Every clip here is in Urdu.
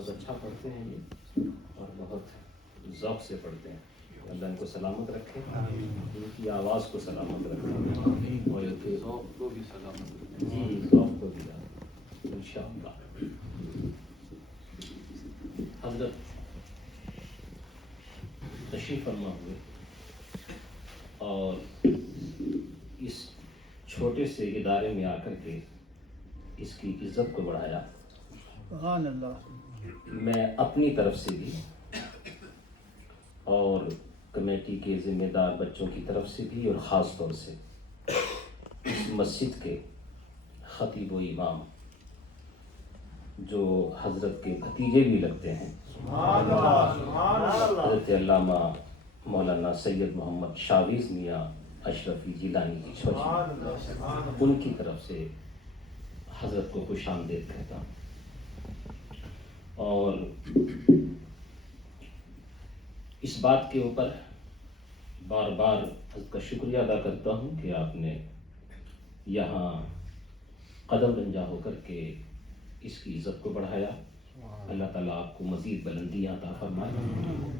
بہت اچھا پڑھتے ہیں یہ اور بہت ذوق سے پڑھتے ہیں. اللہ ان کو سلامت رکھے, ان کی آواز کو سلامت رکھے اور ان کے ذوق کو بھی سلامت رکھے. جی ذوق کو بھی انشاءاللہ. حضرت تشریف فرما ہوئے اور اس چھوٹے سے ادارے میں آ کر کے اس کی عزت کو بڑھایا. سبحان اللہ. میں اپنی طرف سے بھی اور کمیٹی کے ذمہ دار بچوں کی طرف سے بھی اور خاص طور سے اس مسجد کے خطیب و امام جو حضرت کے بھتیجے بھی لگتے ہیں, حضرت علامہ مولانا سید محمد شاویز میاں اشرفی جیلانی کی چھوٹی, ان کی طرف سے حضرت کو خوش آمدید کہتا ہوں. اور اس بات کے اوپر بار بار حضرت کا شکریہ ادا کرتا ہوں کہ آپ نے یہاں قدم رنجا ہو کر کے اس کی عزت کو بڑھایا. اللہ تعالیٰ آپ کو مزید بلندیاں عطا فرمائے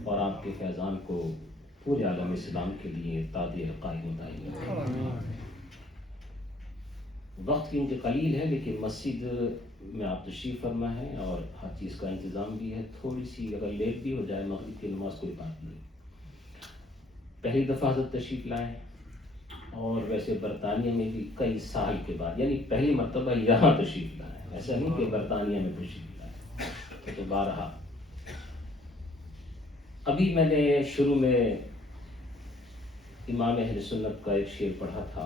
اور آپ کے فیضان کو پورے عالم اسلام کے لیے تادیہ قائم دائم رکھے. وقت کیونکہ قلیل ہے لیکن مسجد میں آپ تشریف فرما ہے اور ہر چیز کا انتظام بھی ہے. تھوڑی سی اگر لیٹ بھی ہو جائے مغرب کی نماز کوئی بات نہیں. پہلی دفعہ حضرت تشریف لائے اور ویسے برطانیہ میں بھی کئی سال کے بعد, یعنی پہلی مرتبہ یہاں تشریف لائے, ایسا نہیں کہ برطانیہ میں تشریف لائے. تو بارہا ابھی میں نے شروع میں امام اہل سنت کا ایک شعر پڑھا تھا,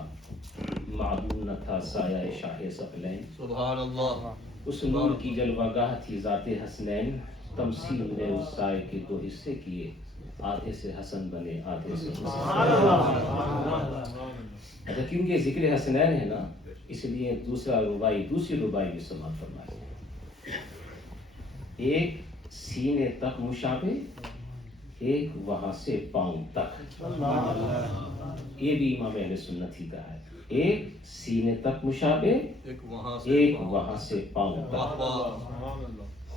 معدوم نہ تھا سایہ شاہ ثقلین, سبحان اللہ. اس نور کی جلوہ گاہ تھی ذات حسنین, تمثیل نے اس سائے کے دو حصے کیے, آدھے سے حسن بنے آدھے سے حسین. اچھا کیونکہ ذکر حسنین ہے نا, اس لیے دوسری ربائی بھی سماعت فرمائے. ایک سینے تک مشابہ, ایک وہاں سے پاؤں تک. یہ بھی امام اہل سنت ہی کا ہے, ایک سینے تک مشابہ, ایک وہاں سے پاؤں تک.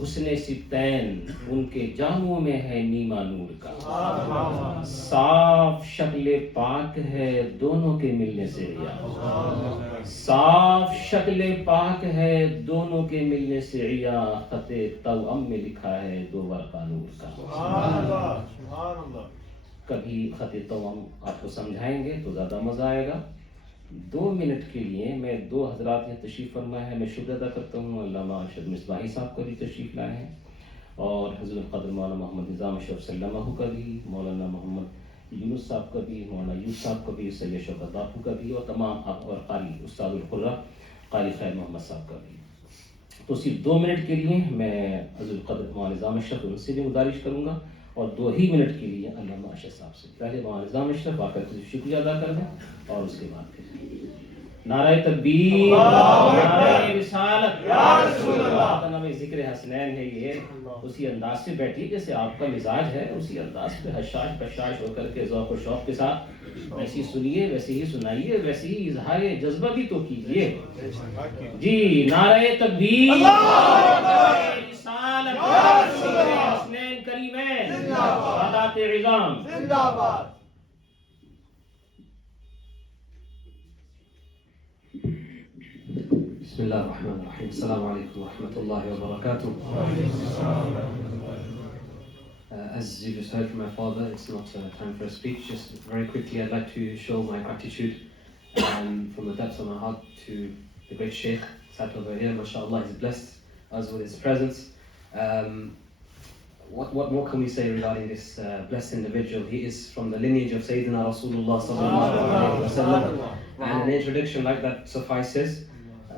حسن سبتین ان کے جاموں میں ہے نیما نور کا, صاف شکل پاک ہے دونوں کے ملنے سے عیاں, صاف شکل پاک ہے دونوں کے ملنے سے عیاں, خط توأم میں لکھا ہے دو ورقہ نور کا. کبھی خط توأم آپ کو سمجھائیں گے تو زیادہ مزہ آئے گا. 2 منٹ کے لیے میں دو حضرات نے تشریف فرمایا ہے, میں شکر ادا کرتا ہوں. علامہ ارشد مصباحی صاحب کا بھی تشریف لائے ہیں اور حضرت قدر مولانا محمد نظام اشرف سلمہ کا بھی, مولانا محمد یونس صاحب کا بھی, مولانا یوسف صاحب کا بھی, سید شوکت باپو کا بھی, اور تمام اور قاری استاد القرہ قاری خیر محمد صاحب کا بھی. تو صرف 2 منٹ کے لیے میں حضرت قدر مولانا نظام اشرف ان سے بھی گزارش کروں گا اور 2 ہی منٹ کے لیے علامہ ارشد صاحب سے. پہلے مولانا نظام اشرف آ کر شکریہ ادا کر دیں اور اس کے بعد پھر نعرہ تکبیر, نعرہ رسالت, نام ذکر حسنین ہے. یہ اسی انداز سے بیٹھیے جیسے آپ کا مزاج ہے, اسی انداز پہ حشاش بشاش ہو کر کے ذوق و شوق کے ساتھ ویسی سنیے, ویسے ہی سنائیے, ویسے ہی اظہار جذبہ بھی تو کیجیے. جی نعرہ تکبیر, نعرہ رسالت, ذکر حسنین کریمین, سادات عظام زندہ باد. بسم الله الرحمن الرحيم. السلام عليكم ورحمة الله وبركاته. As you just heard from my father, it's not time for a speech. Just very quickly, I'd like to show my gratitude from the depths of my heart to the great Sheikh sat over here. MashaAllah, he's blessed us with his presence. What more can we say regarding this blessed individual? He is from the lineage of Sayyidina Rasulullah sallallahu alaihi wasallam, and an introduction like that suffices.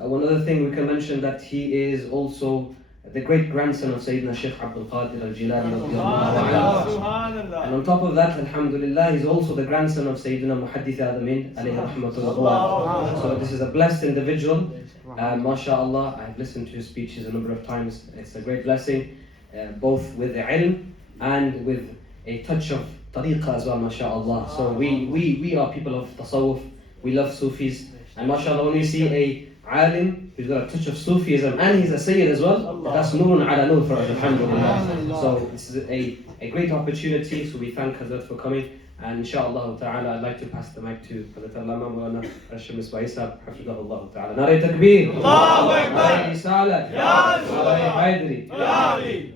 One other thing we can mention that he is also the great grandson of Sayyidina Sheikh Abdul Qadir al-Jilani radiyallahu anhu. And on top of that, alhamdulillah, he's also the grandson of Sayyidina Muhaddith Adamin alayhi rahmatullah. So this is a blessed individual. MashaAllah, I've listened to his speeches a number of times. It's a great blessing, both with the ilm and with a touch of tariqah as well, MashaAllah. So we are people of tasawwuf, we love Sufis, and MashaAllah, when we see a alim, he's got a touch of Sufism, and he's a Sayyid as well. That's Nurun ala Nur for us, alhamdulillah. So this is a great opportunity, so we thank Hazrat for coming. And inshallah ta'ala, I'd like to pass the mic to Hazrat Allama Mawlana Hashim Ismail Sahab, hafidhahullah ta'ala. Nare Takbir! Allahu Akbar! Nare Risalat! Ya Nare Haidari! Ya Ali!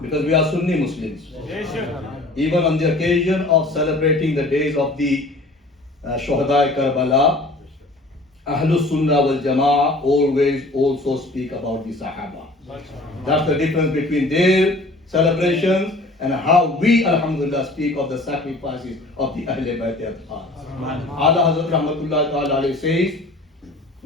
because we are Sunni Muslims, even on the occasion of celebrating the days of the Shuhada Karbala, Ahlus Sunnah wal Jama'ah always also speak about the Sahaba. That's the difference between their celebrations and how we, alhamdulillah, speak of the sacrifices of the Ahle Bayt Athhar. Ala Hazrat Rahmatullah Ta'ala alayhi says,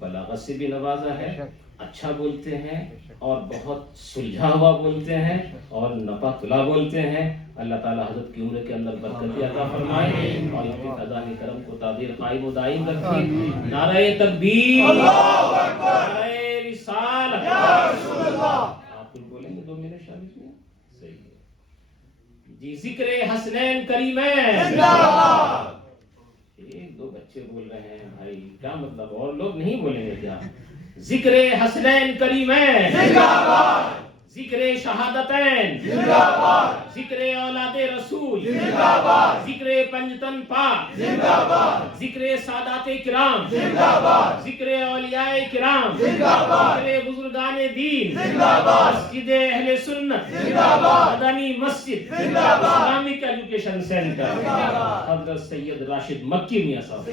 بلاغت سے بھی نوازا ہے، اچھا بولتے ہیں اور بہت سلجھا ہوا بولتے ہیں اور نپا تلا بولتے ہیں. اللہ تعالیٰ حضرت کی عمر کے اندر برکتی عطا فرمائے اور ان کے خزانہ کرم کو تعدیر قائم و دائم رکھے. نعرہ تکبیر، نعرہ رسالت. آپ کچھ بولیں گے 2 منٹ شامل میں؟ صحیح ہے جی. ذکر حسنین کریمین، ایک دو بچے بول رہے ہیں بھائی، کیا مطلب اور لوگ نہیں بولیں گے کیا؟ ذکر حسنین کریمین، ذکر شہادتین، ذکر اولاد رسول، ذکر پنجتن پاک، ذکر سادات کرام، ذکر اولیاء کرام، ذکر بزرگان دین، مسجد اہل سنت، مدنی مسجد، اسلامک ایجوکیشن سینٹر، حضرت سید راشد مکی میاں صاحب.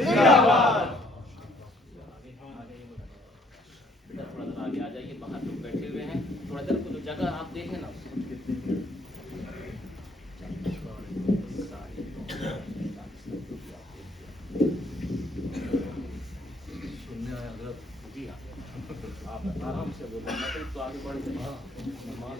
تھوڑا دیر آگے آ جائیے، باہر لوگ بیٹھے ہوئے ہیں، تھوڑا دیر کو جگہ آپ دیکھیں نا. سننے آئے حضرت. جی ہاں، آپ آرام سے بولیں، مطلب تو آگے بڑھ جائیں. نماز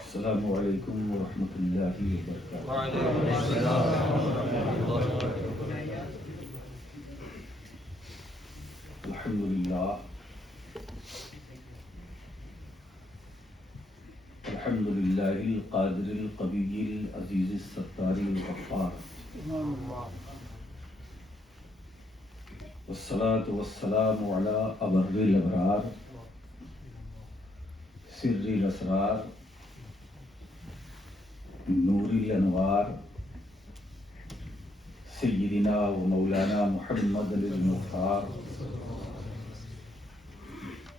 السلام علیکم ورحمۃ اللہ وبرکاتہ. وعلیکم السلام ورحمۃ اللہ وبرکاتہ. الحمدللہ الحمدللہ القادر القوی العزیز الستار الغفار، والصلاة والسلام علی ابر الابرار سر الاسرار نور الانوار سیدنا و مولانا محمد المختار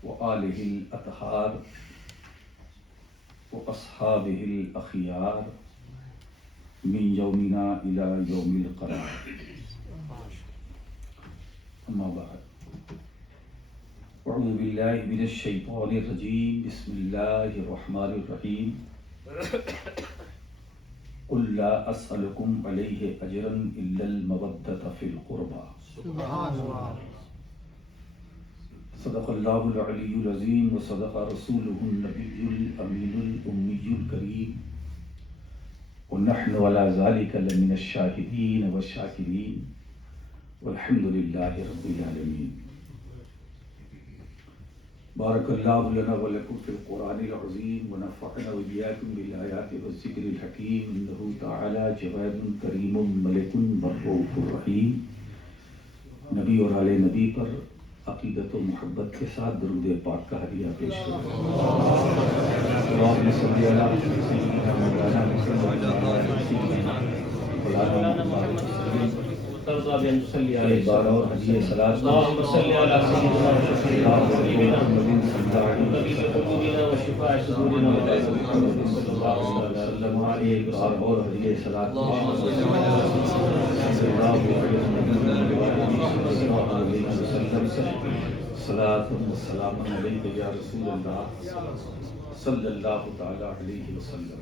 وآلہ الاطہار واصحابہ الاخیار من یومنا الی یوم القرار. اما بعد، اعوذ باللہ من الشیطان الرجیم، بسم اللہ الرحمن الرحیم. قل لا اسألکم علیہ اجرا الا المودۃ فی القربى. صدق اللہ العلی العظیم وصدق رسولہ النبی الامین الامی الکریم، ونحن على ذلك لمن الشاہدین والشاکرین، والحمد للہ رب العالمین. بارک اللہ لنا ولکم فی القرآن العظیم ونفعنا وإیاکم بالآیات والذکر الحکیم، انہ تعالی جواد کریم ملک رؤوف رحیم. نبی اور آل نبی پر عقیدت و محبت کے ساتھ درود پاک کا ہدیہ پیش کریں. اللہم صلی علی سیدنا مولانا مولانا محمد ترضى بأن تصلي عليه ایک بار اور ہدیہ صلاۃ اللهم صل على سيدنا وحبيبنا وطبيب قلوبنا وشفاء صدورنا وعافية محمد صلى الله عليه وسلم. ایک بار اور ہدیہ صلاۃ صلاۃ و سلام علیک یا رسول اللہ صلی اللہ تعالی علیہ وسلم.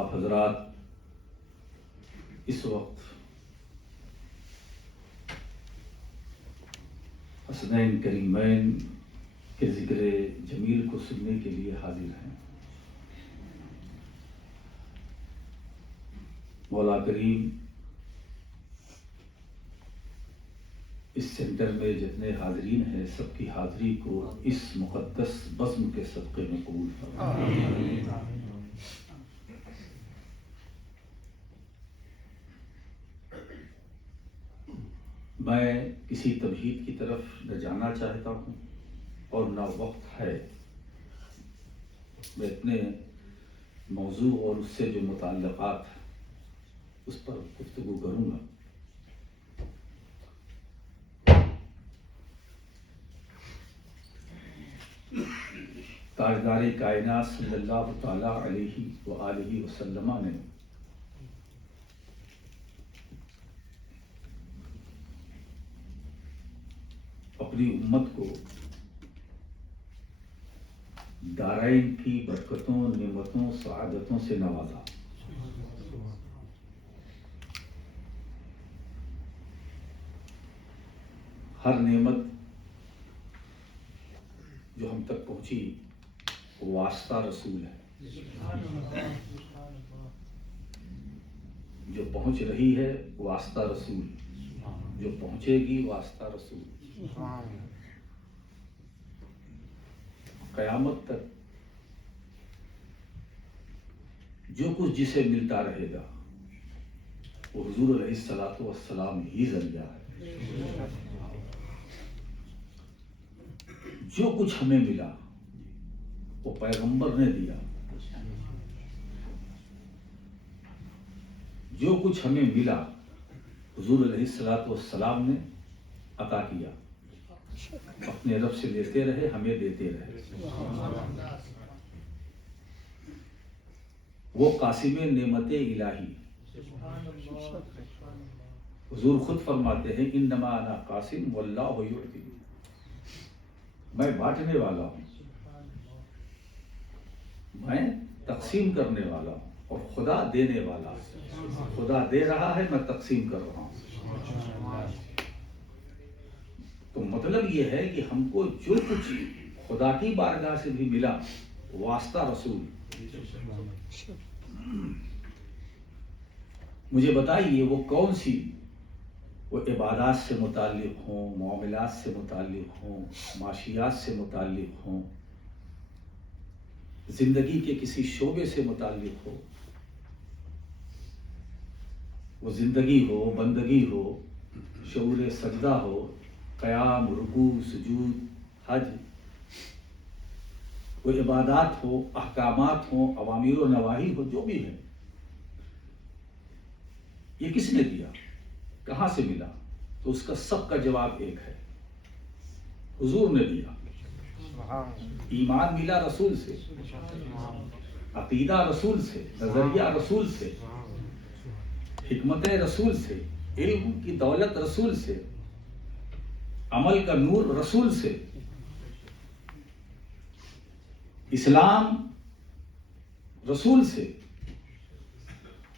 آپ حضرات اس وقت حسنین کریمین کے ذکر جمیل کو سننے کے لیے حاضر ہیں. مولا کریم اس سینٹر میں جتنے حاضرین ہیں سب کی حاضری کو اس مقدس بزم کے صدقے میں قبول فرمائے. میں کسی تمہید کی طرف نہ جانا چاہتا ہوں اور نہ وقت ہے. میں اپنے موضوع اور اس سے جو متعلقات اس پر گفتگو کروں گا. تاجدار کائنات صلی اللہ تعالی علیہ وآلہ وسلم نے اپنی امت کو دارائن کی برکتوں، نعمتوں، سعادتوں سے نوازا۔ ہر نعمت جو ہم تک پہنچی واسطہ رسول ہے، جو پہنچ رہی ہے واسطہ رسول، جو پہنچے گی واسطہ رسول۔ قیامت تک جو کچھ جسے ملتا رہے گا وہ حضور علیہ الصلوۃ والسلام ہی ذریعہ ہے۔ جو کچھ ہمیں ملا وہ پیغمبر نے دیا، جو کچھ ہمیں ملا حضور علیہ الصلوۃ والسلام نے عطا کیا، اپنے رب سے لیتے رہے، ہمیں دیتے رہے۔ وہ قاسم نعمت الہی، حضور خود فرماتے ہیں انما انا قاسم واللہ یعطی، میں بانٹنے والا ہوں، میں تقسیم کرنے والا ہوں، اور خدا دینے والا ہے۔ خدا دے رہا ہے، میں تقسیم کر رہا ہوں۔ تو مطلب یہ ہے کہ ہم کو جو کچھ خدا کی بارگاہ سے بھی ملا واسطہ رسول۔ مجھے بتائیے وہ کون سی، وہ عبادات سے متعلق ہوں، معاملات سے متعلق ہوں، معاشیات سے متعلق ہوں، زندگی کے کسی شعبے سے متعلق ہو، وہ زندگی ہو، بندگی ہو، شعور سجدہ ہو، قیام، رکوع، سجود، حج، وہ عبادات ہو، احکامات ہوں، اوامر و نواہی ہو، جو بھی ہے، یہ کس نے دیا، کہاں سے ملا؟ تو اس کا سب کا جواب ایک ہے، حضور نے دیا۔ ایمان ملا رسول سے، عقیدہ رسول سے، نظریہ رسول سے، حکمت رسول سے، علم کی دولت رسول سے، عمل کا نور رسول سے، اسلام رسول سے،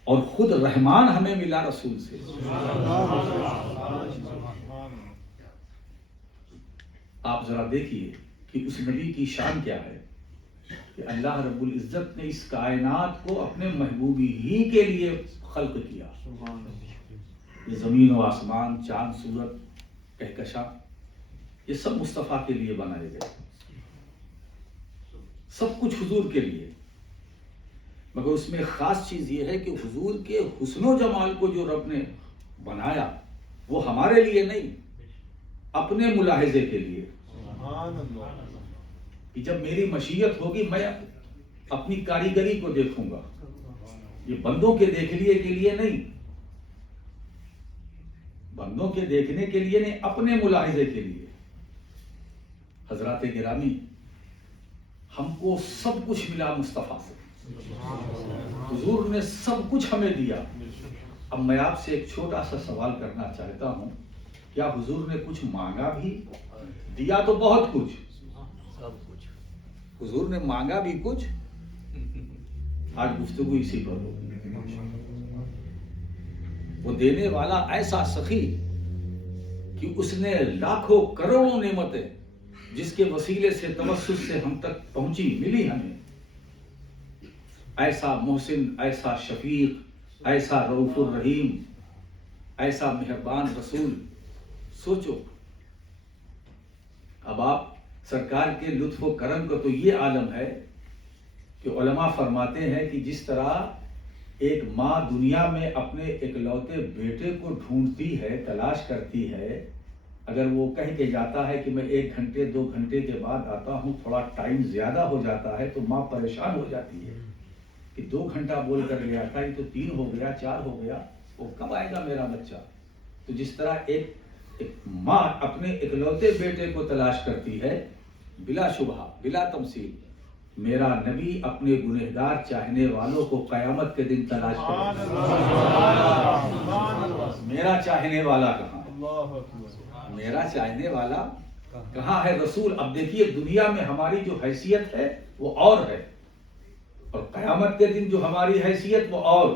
اور خود رحمان ہمیں ملا رسول سے۔ آپ ذرا دیکھیے کہ اس نبی کی شان کیا ہے کہ اللہ رب العزت نے اس کائنات کو اپنے محبوبی ہی کے لیے خلق کیا۔ یہ زمین و آسمان، چاند، سورج، کہکشاں، یہ سب مصطفیٰ کے لیے بنائے گئے، سب کچھ حضور کے لیے، مگر اس میں خاص چیز یہ ہے کہ حضور کے حسن و جمال کو جو رب نے بنایا وہ ہمارے لیے نہیں، اپنے ملاحظے کے لیے، کہ جب میری مشیت ہوگی میں اپنی کاریگری کو دیکھوں گا، یہ بندوں کے دیکھنے کے لیے نہیں، بندوں کے دیکھنے کے لیے نہیں، اپنے ملاحظے کے لیے۔ حضرات گرامی، ہم کو سب کچھ ملا مصطفیٰ سے، حضور نے سب کچھ ہمیں دیا۔ اب میں آپ سے ایک چھوٹا سا سوال کرنا چاہتا ہوں، کیا حضور نے کچھ مانگا بھی؟ دیا تو بہت کچھ، حضور نے مانگا بھی کچھ؟ آج گفتگو اسی پر ہوگی۔ وہ دینے والا ایسا سخی کہ اس نے لاکھوں کروڑوں نعمتیں جس کے وسیلے سے توسط سے ہم تک پہنچی، ملی ہمیں، ایسا محسن، ایسا شفیق، ایسا رؤوف الرحیم، ایسا مہربان رسول۔ سوچو، اب آپ سرکار کے لطف و کرم کا تو یہ عالم ہے کہ علماء فرماتے ہیں کہ جس طرح ایک ماں دنیا میں اپنے اکلوتے بیٹے کو ڈھونڈتی ہے، تلاش کرتی ہے، اگر وہ کہہ کے جاتا ہے کہ میں 1 گھنٹے 2 گھنٹے کے بعد آتا ہوں، تھوڑا ٹائم زیادہ ہو جاتا ہے، تو ماں پریشان ہو جاتی ہے کہ 2 گھنٹہ بول کر لے آتا ہے، تو 3 ہو گیا، 4 ہو گیا، وہ کب آئے گا میرا بچہ؟ تو جس طرح ایک ماں اپنے اکلوتے بیٹے کو تلاش کرتی ہے، بلا شبہ، بلا تمثیل، میرا نبی اپنے گنہگار چاہنے والوں کو قیامت کے دن تلاش کرے گا۔ میرا چاہنے والا کہاں؟ میرا چاہنے والا کہاں ہے؟ رسول۔ اب دیکھیے دنیا میں ہماری جو حیثیت ہے وہ اور ہے، اور قیامت کے دن جو ہماری حیثیت وہ اور.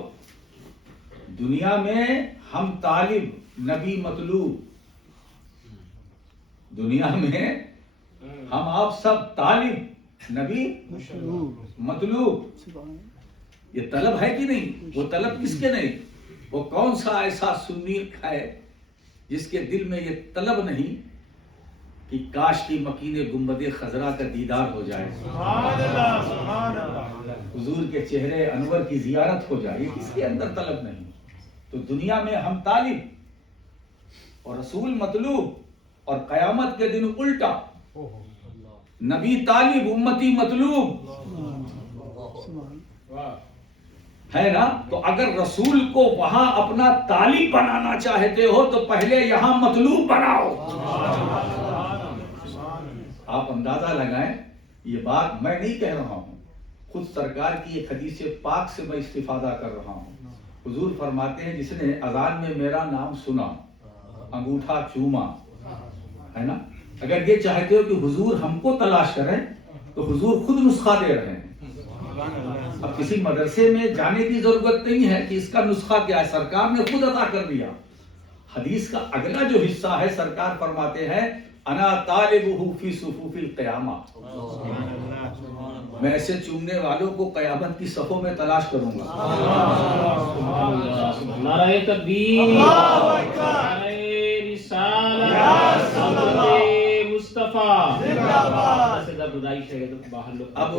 دنیا میں ہم طالب، نبی مطلوب. دنیا میں ہم آپ سب طالب، نبی مطلوب. یہ طلب ہے کہ نہیں؟ وہ طلب کس کے نہیں؟ وہ کون سا ایسا سنی ہے جس کے دل میں یہ طلب نہیں کہ کاش کی مکین گنبد خضرا کا دیدار ہو جائے، حضور کے چہرے انور کی زیارت ہو جائے. یہ کس کے اندر طلب نہیں؟ تو دنیا میں ہم طالب اور رسول مطلوب، اور قیامت کے دن الٹا، نبی طالب امتی مطلوب ہے نا. تو اگر رسول کو وہاں اپنا طالب بنانا چاہتے ہو تو پہلے یہاں مطلوب بناؤ. آپ اندازہ لگائیں، یہ بات میں نہیں کہہ رہا ہوں، خود سرکار کی ایک حدیث پاک سے میں استفادہ کر رہا ہوں. حضور فرماتے ہیں جس نے اذان میں میرا نام سنا، انگوٹھا چوما، ہے نا. اگر یہ چاہتے ہو کہ حضور ہم کو تلاش کریں تو حضور خود نسخہ دے رہے ہیں. اب کسی مدرسے میں جانے کی ضرورت نہیں ہے کہ اس کا نسخہ کیا ہے، سرکار نے خود عطا کر دیا. حدیث کا اگلا جو حصہ ہے، سرکار فرماتے ہیں انا طالبہ فی صفوف القیامہ، میں ایسے چومنے والوں کو قیامت کی صفوں میں تلاش کروں گا. نعرہ تکبیر، نعرہ رسالت، محمد مصطفیٰ. اب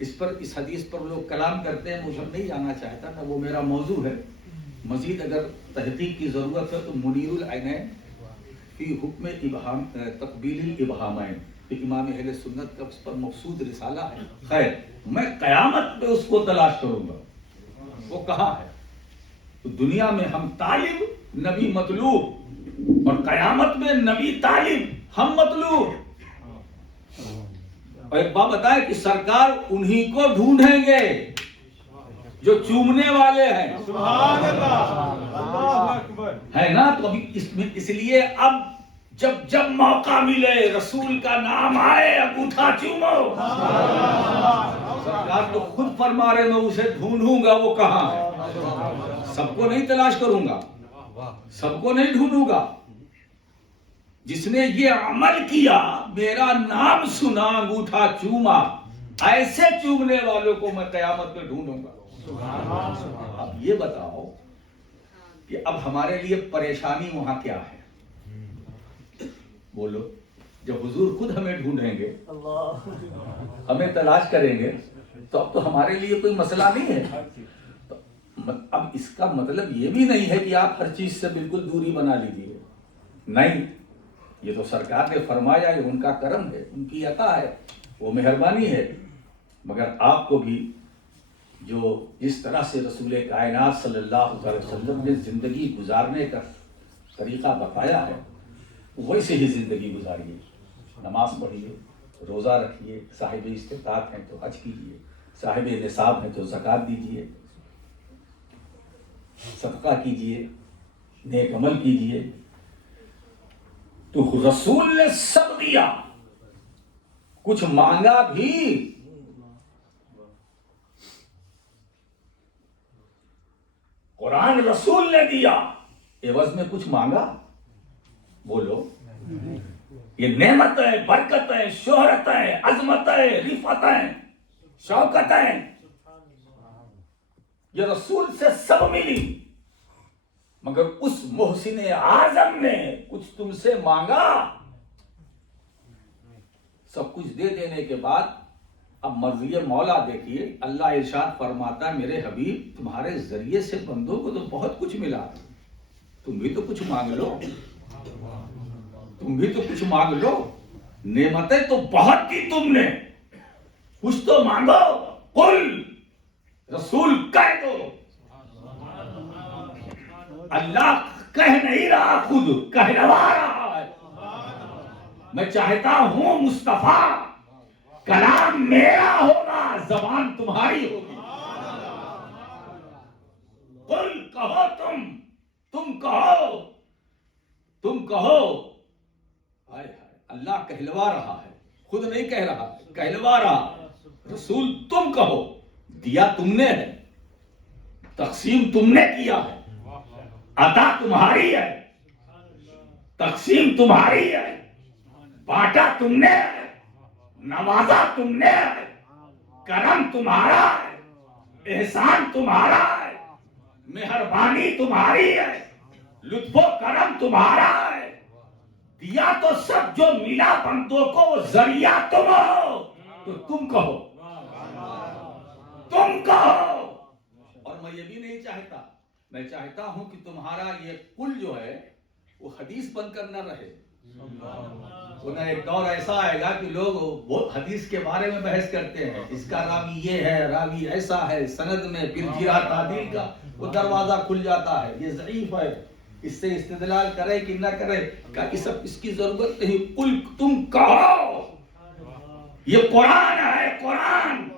اس حدیث پر لوگ کلام کرتے ہیں، مجھے نہیں جانا چاہتا نہ وہ میرا موضوع ہے. مزید اگر تحقیق کی ضرورت ہے تو منیر العینین فی حکم ابہام تقبیل الابہامین، امام اہل سنت کا اس پر مقصود رسالہ ہے. خیر، میں قیامت میں اس کو تلاش کروں گا. وہ کہاں ہے؟ تو دنیا میں ہم طالب، نبی مطلوب، اور قیامت میں نبی طالب، ہم مطلوب. اور ایک بات بتائے کہ سرکار انہی کو ڈھونڈیں گے جو چومنے والے ہیں. سبحان اللہ، ہے نا. تو ابھی اس لیے اب جب موقع ملے، رسول کا نام آئے، انگوٹھا چومو. سرکار تو خود فرما رہے میں اسے ڈھونڈوں گا. وہ کہاں ہے؟ سب کو نہیں تلاش کروں گا، سب کو نہیں ڈھونڈوں گا. جس نے یہ عمل کیا، میرا نام سنا، انگوٹھا چوما، ایسے چومنے والوں کو میں قیامت میں ڈھونڈوں گا. اب یہ بتاؤ کہ اب ہمارے لیے پریشانی وہاں کیا ہے؟ بولو. جب حضور خود ہمیں ڈھونڈیں گے، ہمیں تلاش کریں گے، تو اب تو ہمارے لیے کوئی مسئلہ نہیں ہے. اب اس کا مطلب یہ بھی نہیں ہے کہ آپ ہر چیز سے بالکل دوری بنا لیجیے. نہیں، یہ تو سرکار نے فرمایا، یہ ان کا کرم ہے، ان کی عطا ہے، وہ مہربانی ہے. مگر آپ کو بھی جو جس طرح سے رسول کائنات صلی اللہ علیہ وسلم نے زندگی گزارنے کا طریقہ بتایا ہے، ویسے ہی زندگی گزاریے. نماز پڑھیے، روزہ رکھیے، صاحب استطاعت ہیں تو حج کیجیے، صاحب نصاب ہیں تو زکوٰۃ دیجیے، صدقہ کیجیے، نیک عمل کیجیے. تو رسول نے سب دیا، کچھ مانگا بھی. قرآن رسول نے دیا، عوض میں کچھ مانگا؟ بولو. یہ نعمتیں، برکتیں، شہرتیں، عظمتیں، رفعتیں، شوکتیں، یہ رسول سے سب ملی. مگر اس محسن اعظم نے کچھ تم سے مانگا؟ سب کچھ دے دینے کے بعد اب مرضی مولا دیکھیے. اللہ ارشاد فرماتا ہے میرے حبیب تمہارے ذریعے سے بندوں کو تو بہت کچھ ملا، تم بھی تو کچھ مانگ لو، تم بھی تو کچھ مانگ لو. نعمتیں تو بہت کی تم نے، کچھ تو مانگو. قل، رسول کہہ دو. اللہ کہہ نہیں رہا، خود کہلوا رہا ہے. میں چاہتا ہوں مصطفیٰ کلام میرا ہوگا، زبان تمہاری ہوگی. قل، کہو تم کہو، تم کہو. اللہ کہلوا رہا ہے. خود نہیں کہہ رہا، کہلوا رہا. رسول تم کہو، دیا تم نے ہے، تقسیم تم نے کیا ہے، عطا تمہاری ہے، تقسیم تمہاری ہے، بانٹا تم نے ہے، نوازا تم نے ہے، کرم تمہارا ہے، احسان تمہارا ہے، مہربانی تمہاری ہے، لطف و کرم تمہارا ہے. دیا تو سب جو ملا بندوں کو وہ ذریعہ تم ہو. تو تم کہو، تم کہو. اور میں یہ بھی نہیں چاہتا، میں چاہتا ہوں کہ تمہارا یہ قل جو ہے وہ حدیث بن کر نہ رہے. ورنہ ایک دور ایسا آئے گا کہ لوگ بہت حدیث کے بارے میں بحث کرتے ہیں، اس کا راوی یہ ہے، راوی ایسا ہے، سند میں پھر جرح تعدیل کا وہ دروازہ کھل جاتا ہے، یہ ضعیف ہے، اس سے استدلال کرے کہ نہ کرے، کہ یہ سب اس کی ضرورت نہیں. قل تم کہو، یہ قرآن ہے، قرآن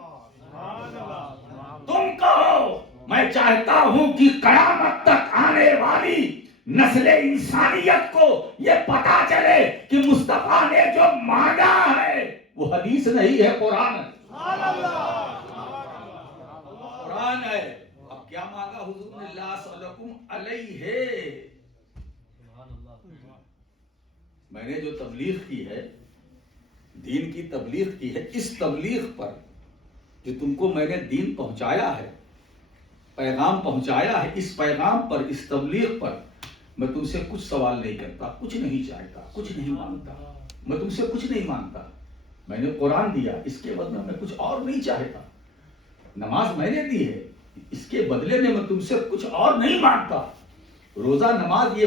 تم کہو. میں چاہتا ہوں کہ قیامت تک آنے والی نسل انسانیت کو یہ پتا چلے کہ مصطفیٰ نے جو مانگا ہے وہ حدیث نہیں ہے، قرآن ہے. قرآن ہے. اب کیا مانگا حضور نے؟ لا صلکم علیہ. میں نے جو تبلیغ کی ہے، دین کی تبلیغ کی ہے، اس تبلیغ پر جو تم کو میں نے دین پہنچایا ہے، پیغام پہنچایا ہے، اس پیغام پر، اس تبلیغ پر میں تم سے کچھ سوال نہیں کرتا، کچھ نہیں چاہتا، کچھ نہیں مانگتا. میں تم سے کچھ نہیں مانگتا. میں نے قرآن دیا، اس کے بدلے میں کچھ اور نہیں چاہتا. نماز میں نے دی ہے، اس کے بدلے میں تم سے کچھ اور نہیں مانگتا. روزہ نماز یہ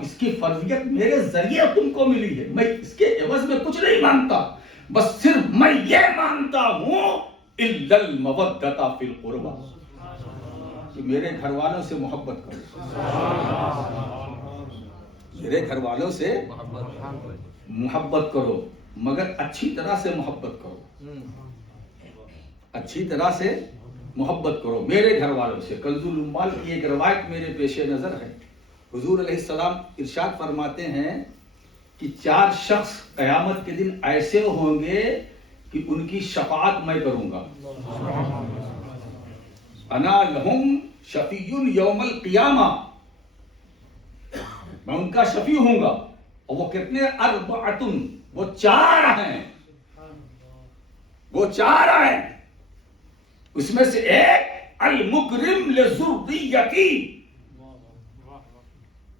اس کی فرضیت میرے ذریعے تم کو ملی ہے، میں اس کے عوض میں کچھ نہیں مانگتا. بس صرف میں یہ مانگتا ہوں الا المودۃ فی القربى، کہ میرے گھر والوں سے محبت کرو، میرے گھر والوں سے محبت کرو، مگر اچھی طرح سے محبت کرو، اچھی طرح سے محبت کرو میرے گھر والوں سے. کنز الاموال کی ایک روایت میرے پیش نظر ہے. حضور علیہ السلام ارشاد فرماتے ہیں کہ 4 شخص قیامت کے دن ایسے ہوں گے کہ ان کی شفاعت میں کروں گا. انا لہم شفیع یوم القیامہ، میں ان کا شفیع ہوں گا. اور وہ کتنے؟ اربعۃ، وہ 4 ہیں، وہ 4 ہیں. اس میں سے ایک المکرم لذریتی،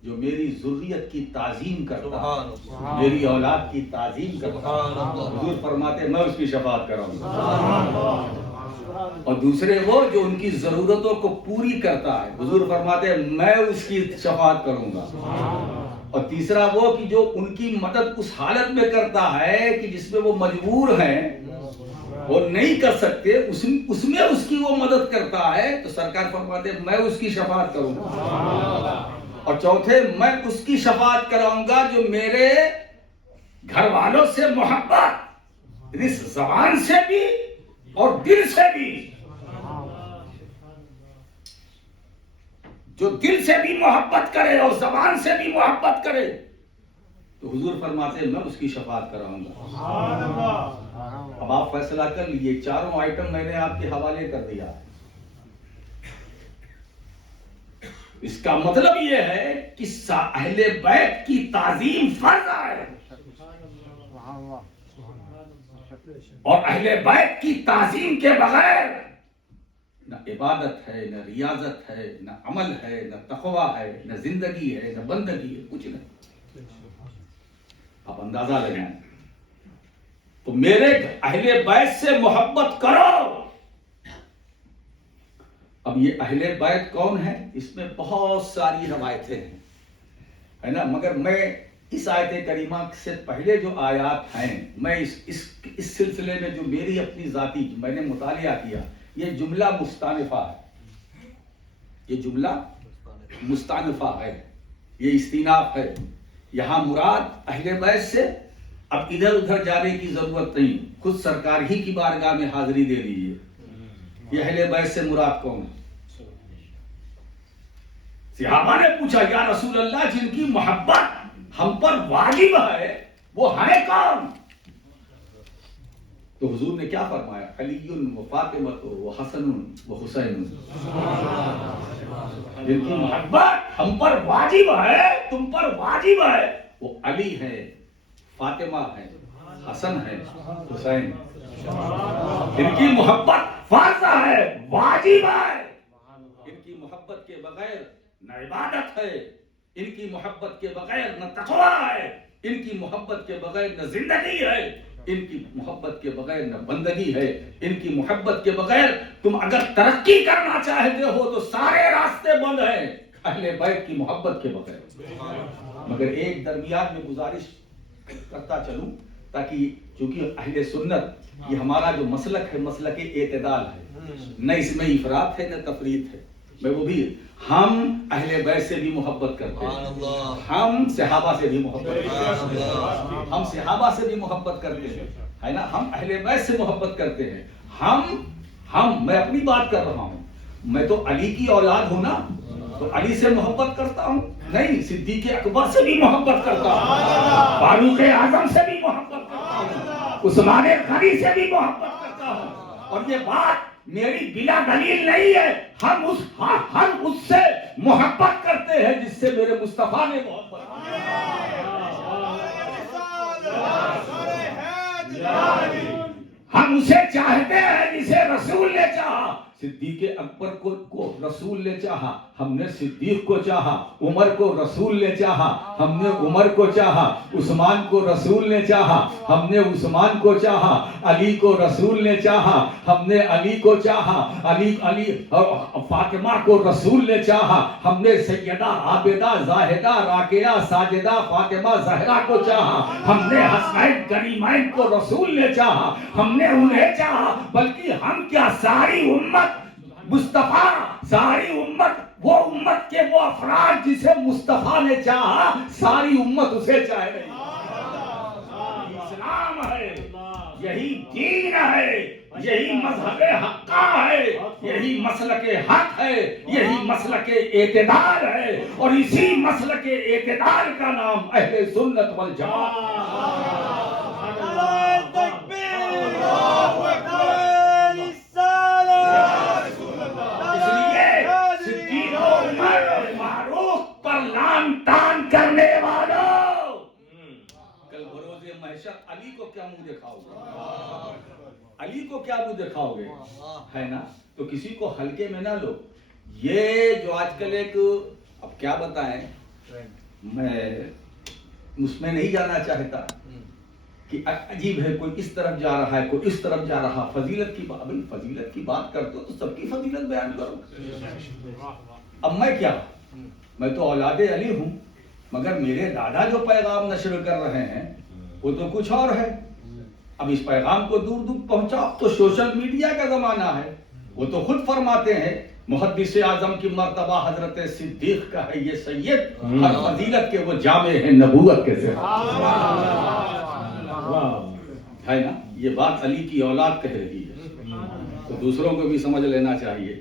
جو میری ذریت کی تعظیم کرتا ہے، میری اولاد کی تعظیم کرتا ہے. حضور فرماتے میں اس کی شفاعت کراؤں گا. اور دوسرے وہ جو ان کی ضرورتوں کو پوری کرتا ہے، حضور فرماتے ہیں میں اس کی شفاعت کروں گا. اور تیسرا وہ کہ جو ان کی مدد اس حالت میں کرتا ہے کہ جس میں وہ مجبور ہیں، وہ نہیں کر سکتے، اس میں اس کی وہ مدد کرتا ہے، تو سرکار فرماتے ہیں میں اس کی شفاعت کروں گا. اور چوتھے میں اس کی شفاعت کراؤں گا جو میرے گھر والوں سے محبت، اس زبان سے بھی اور دل سے بھی، جو دل سے بھی محبت کرے اور زبان سے بھی محبت کرے، تو حضور فرماتے ہیں میں اس کی شفاعت کراؤں گا. اب آپ فیصلہ کر لیجئے. 4 آئٹم میں نے آپ کے حوالے کر دیا. اس کا مطلب یہ ہے کہ اہل بیت کی تعظیم فرض ہے، اور اہل بیت کی تعظیم کے بغیر نہ عبادت ہے، نہ ریاضت ہے، نہ عمل ہے، نہ تقویٰ ہے، نہ زندگی ہے، نہ بندگی ہے، کچھ نہیں. آپ اندازہ لگائیں. تو میرے اہل بیت سے محبت کرو. اب یہ اہل بیت کون ہے؟ اس میں بہت ساری روایتیں ہیں، ہے نا. مگر میں اس آیت کریمہ سے پہلے جو آیات ہیں، میں اس سلسلے میں جو میری اپنی ذاتی میں نے مطالعہ کیا، یہ جملہ مستانفہ ہے، یہ جملہ مستانفہ ہے، یہ استیناف ہے. یہاں مراد اہل بیت سے اب ادھر ادھر جانے کی ضرورت نہیں، خود سرکار ہی کی بارگاہ میں حاضری دے دیجیے. یہ اہل بیت سے مراد کون ہے؟ صحابہ نے پوچھا یا رسول اللہ جن کی محبت ہم پر واجب ہے وہ ہے کون؟ تو حضور نے کیا فرمایا؟ علی و فاطمہ و حسن و حسین، جن کی محبت ہم پر واجب ہے، تم پر واجب ہے، وہ علی ہے، فاطمہ ہے، حسن ہے، حسین۔ ان کی محبت فرض ہے، واجب ہے۔ ان کی محبت کے بغیر نہ عبادت ہے، ان کی محبت کے بغیر نہ تقویٰ ہے، ان کی محبت کے بغیر نہ زندگی ہے، ان کی محبت کے بغیر نہ بندگی ہے، ان کی محبت کے بغیر تم اگر ترقی کرنا چاہتے ہو تو سارے راستے بند ہیں اہل بیت کی محبت کے بغیر۔ مگر ایک درمیان میں گزارش کرتا چلوں، تاکہ چونکہ اہل سنت یہ ہمارا جو مسلک ہے مسلک اعتدال ہے، نہ اس میں افراط ہے نہ تفریط ہے، میں وہ بھی ہم اہل بیت سے بھی محبت کرتے ہیں، ہم صحابہ سے بھی محبت کرتے ہیں، ہم صحابہ سے بھی محبت کرتے ہیں، ہے نا، ہم اہل بیت سے محبت کرتے ہیں، ہم میں اپنی بات کر رہا ہوں، میں تو علی کی اولاد ہوں نا، تو علی سے محبت کرتا ہوں، نہیں صدیق اکبر سے بھی محبت کرتا ہوں، فاروق اعظم سے بھی محبت کرتا ہوں، عثمان غنی سے بھی محبت کرتا ہوں، اور یہ بات میری بلا دلیل نہیں ہے، ہم اس سے محبت کرتے ہیں جس سے میرے مصطفیٰ نے محبت کی، ہم اسے چاہتے ہیں جسے رسول نے چاہا، صدیق اکبر کو رسول نے چاہا، ہم نے صدیق کو چاہا، عمر کو رسول نے چاہا، ہم نے عمر کو چاہا، عثمان کو رسول نے چاہا، ہم نے عثمان کو چاہا، علی کو رسول نے چاہا، ہم نے علی کو چاہا، علی فاطمہ کو رسول نے چاہا، ہم نے سیدہ عابدہ زاہدہ راکعہ ساجدہ فاطمہ زہرا کو چاہا، ہم نے حسنین کریمین کو رسول نے چاہا، ہم نے انہیں چاہا، بلکہ ہم کیا ساری امت مصطفیٰ، ساری امت، وہ امت کے وہ افراد جسے مصطفیٰ نے چاہا، ساری امت اسے چاہے رہی۔ اسلام ہے، یہی دین ہے، یہی مذہب حقہ ہے، یہی مسلک حق ہے، یہی مسلک اعتدال ہے، اور اسی مسلک اعتدال کا نام اہل سنت والجماعت۔ کرنے والوں کل بروز محشر علی کو کیا منہ دکھاؤ گے؟ علی کو کیا منہ دکھاؤ گے؟ ہے نا، تو کسی کو ہلکے میں نہ لو۔ یہ جو آج کل ایک، اب کیا بتائیں، میں اس میں نہیں جانا چاہتا کہ عجیب ہے، کوئی اس طرف جا رہا ہے، کوئی اس طرف جا رہا، فضیلت کی بات، فضیلت کی بات کرتے ہو تو سب کی فضیلت بیان کرو۔ اب میں کیا، میں تو اولاد علی ہوں، مگر میرے دادا جو پیغام نشر کر رہے ہیں وہ تو کچھ اور ہے۔ اب اس پیغام کو دور دور پہنچاؤ تو سوشل میڈیا کا زمانہ ہے، وہ تو خود فرماتے ہیں محدث اعظم کی مرتبہ حضرت صدیق کا ہے یہ سید، ہر فضیلت کے وہ جامع ہیں نبوت کے ذریعے، ہے نا، یہ بات علی کی اولاد کہہ رہی ہے، تو دوسروں کو بھی سمجھ لینا چاہیے،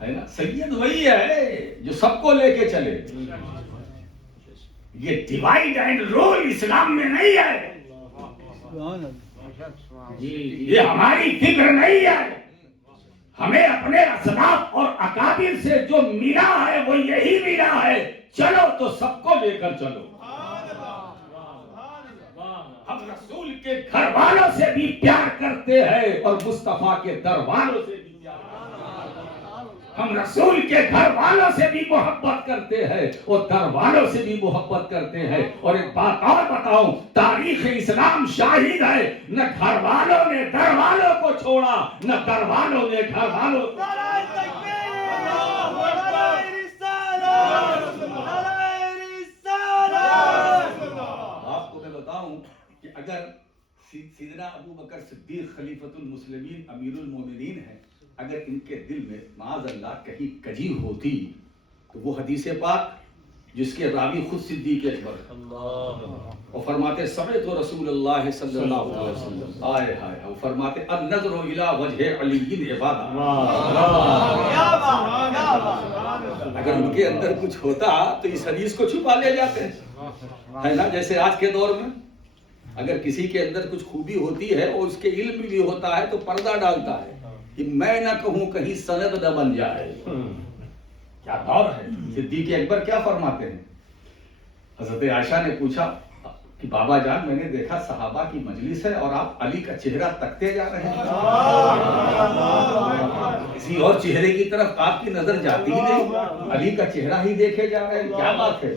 ہے نا، سید وہی ہے جو سب کو لے کے چلے۔ یہ ڈیوائیڈ اینڈ رول اسلام میں نہیں ہے، یہ ہماری فکر نہیں ہے، ہمیں اپنے اسلاف اور اکابر سے جو ملا ہے وہ یہی ملا ہے، چلو تو سب کو لے کر چلو۔ ہم رسول کے گھر والوں سے بھی پیار کرتے ہیں اور مصطفیٰ کے در والوں سے بھی پیار کرتے ہیں، ہم رسول کے گھر والوں سے بھی محبت کرتے ہیں اور در والوں سے بھی محبت کرتے ہیں۔ اور ایک بات اور بتاؤں، تاریخ اسلام شاہد ہے، نہ گھر والوں نے در والوں کو چھوڑا، نہ در والوں نے گھر والوں کو۔ آپ کو میں بتاؤں کہ اگر سیدنا ابو بکر صدیق خلیفۃ المسلمین امیر المومنین ہیں، اگر ان کے دل میں معاذ اللہ کہیں کجی ہوتی تو وہ حدیث پاک جس کے راوی خود صدیق اکبر اور فرماتے سمعت رسول اللہ صلی اللہ علیہ وسلم، آئے ہائے، وہ فرماتے النظر الی وجہ علی عبادہ، اگر ان کے اندر کچھ ہوتا تو اس حدیث کو چھپا لے جاتے، ہے نا، جیسے آج کے دور میں اگر کسی کے اندر کچھ خوبی ہوتی ہے اور اس کے علم بھی ہوتا ہے تو پردہ ڈالتا ہے کہ میں نہ کہوں کہیں سند نہ بن جائے. کیا دور ہے. صدیق اکبر کیا فرماتے ہیں؟ حضرت عائشہ نے پوچھا کہ بابا جان میں نے دیکھا صحابہ کی مجلس ہے اور آپ علی کا چہرہ تکتے جا رہے ہیں, کسی اور چہرے کی طرف آپ کی نظر جاتی ہی نہیں, علی کا چہرہ ہی دیکھے جا رہے ہیں, کیا بات ہے.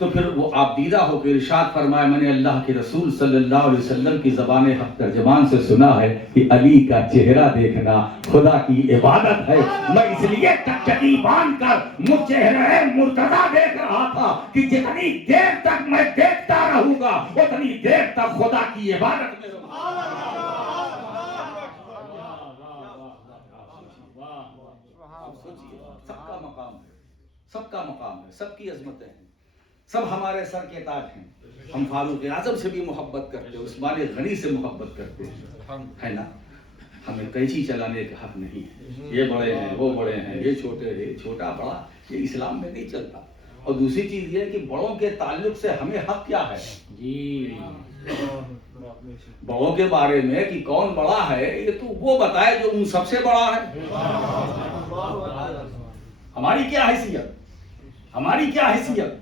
تو پھر وہ آپ دیدہ ہو کے ارشاد فرمایا میں نے اللہ کے رسول صلی اللہ علیہ وسلم کی زبان حق ترجمان سے سنا ہے کہ علی کا چہرہ دیکھنا خدا کی عبادت ہے. میں اس لیے چٹی باندھ کر چہرہ مرتضیٰ دیکھ رہا تھا کہ جتنی دیر تک میں دیکھتا رہوں گا اتنی دیر تک خدا کی عبادت میں رہوں گا. سب کا مقام ہے, سب کا مقام ہے, سب کی عظمتیں ہیں, سب ہمارے سر کے تاج ہیں. ہم فاروق اعظم سے بھی محبت کرتے ہیں, عثمان غنی سے محبت کرتے ہیں, ہے نا. ہمیں قینچی چلانے کا حق نہیں ہے. یہ بڑے ہیں, وہ بڑے ہیں, یہ چھوٹے ہیں, چھوٹا بڑا, یہ اسلام میں نہیں چلتا. اور دوسری چیز یہ ہے کہ بڑوں کے تعلق سے ہمیں حق کیا ہے جی, بڑوں کے بارے میں کہ کون بڑا ہے یہ تو وہ بتائے جو ان سب سے بڑا ہے. ہماری کیا حیثیت, ہماری کیا حیثیت.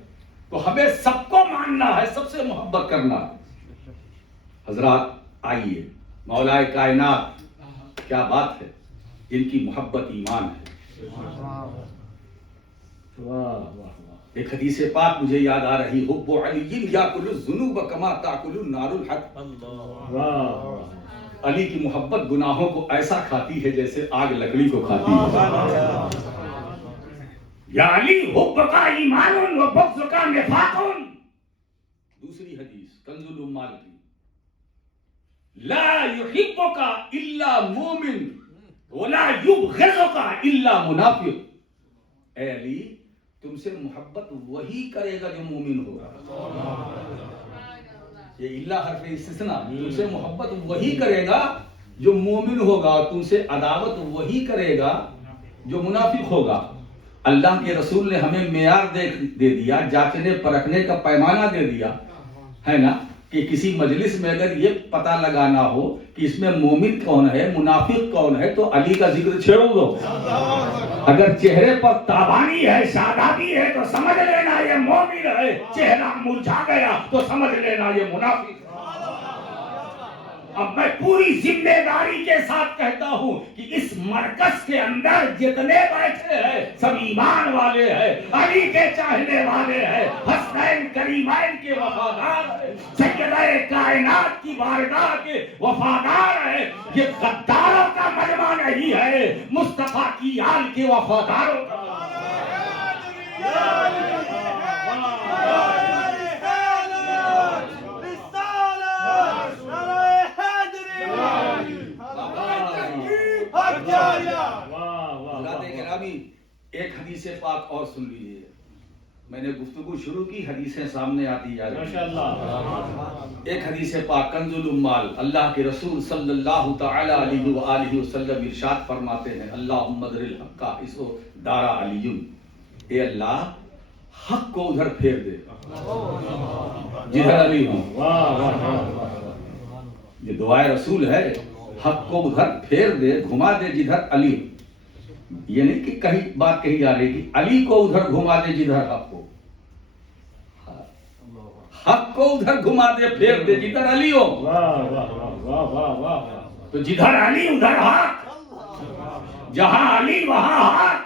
تو ہمیں سب کو ماننا ہے, سب سے محبت کرنا ہے. حضرات آئیے, مولا کائنات کیا بات ہے, ان کی محبت ایمان ہے. ایک حدیث پاک مجھے یاد آ رہی, حب علی یاکل الذنوب کما تاکل النار الحطب. علی کی محبت گناہوں کو ایسا کھاتی ہے جیسے آگ لکڑی کو کھاتی ہے. یا علی حب کا ایمان و بغض کا نفاق. دوسری حدیث کنز الامال کی, لا يحبك الا مومن ولا يبغضك الا منافق. اے علی تم سے محبت وہی کرے گا جو مومن ہوگا. یہ اللہ حرف استثناء, تم سے محبت وہی کرے گا جو مومن ہوگا اور تم سے عداوت وہی کرے گا جو منافق ہوگا. اللہ کے رسول نے ہمیں معیار دے دیا, جانچنے پرکھنے کا پیمانہ دے دیا ہے نا, کہ کسی مجلس میں اگر یہ پتہ لگانا ہو کہ اس میں مومن کون ہے منافق کون ہے تو علی کا ذکر چھیڑو دو. اگر چہرے پر تابانی ہے, شادابی ہے تو سمجھ لینا یہ مومن ہے, چہرہ مرجھا گیا تو سمجھ لینا یہ منافق ہے. اب میں پوری ذمہ داری کے ساتھ کہتا ہوں کہ اس مرکز کے اندر جتنے بیٹھے ہیں سب ایمان والے ہیں, علی کے چاہنے والے ہیں, حسنین کریمین کے وفادار ہیں, سیدہ کائنات کی بارگاہ کے وفادار ہیں. یہ غداروں کا مجمع نہیں ہے, مصطفیٰ کی آل کے وفاداروں کا. ایک حدیث پاک اور سن لیجیے. میں نے گفتگو شروع کی, حدیثیں سامنے آتی جا رہی ہیں. ایک حدیث پاک کنز الامال, اللہ کے رسول صلی اللہ تعالی علیہ وآلہ وسلم ارشاد فرماتے ہیں, اللہم ادر الحق اسو دارا علی. اے اللہ حق کو ادھر پھیر دے جدھر علی ہوں. یہ دعائے رسول ہے, حق کو ادھر پھیر دے, گھما دے جدھر علی. یہ نہیں کہ کہیں بات کہی جا رہی کہ علی کو ادھر گھما دے جدھر حق کو, حق کو ادھر گھما دے پھیر دے جدھر علی ہو. تو جدھر علی ادھر حق, جہاں علی وہاں حق.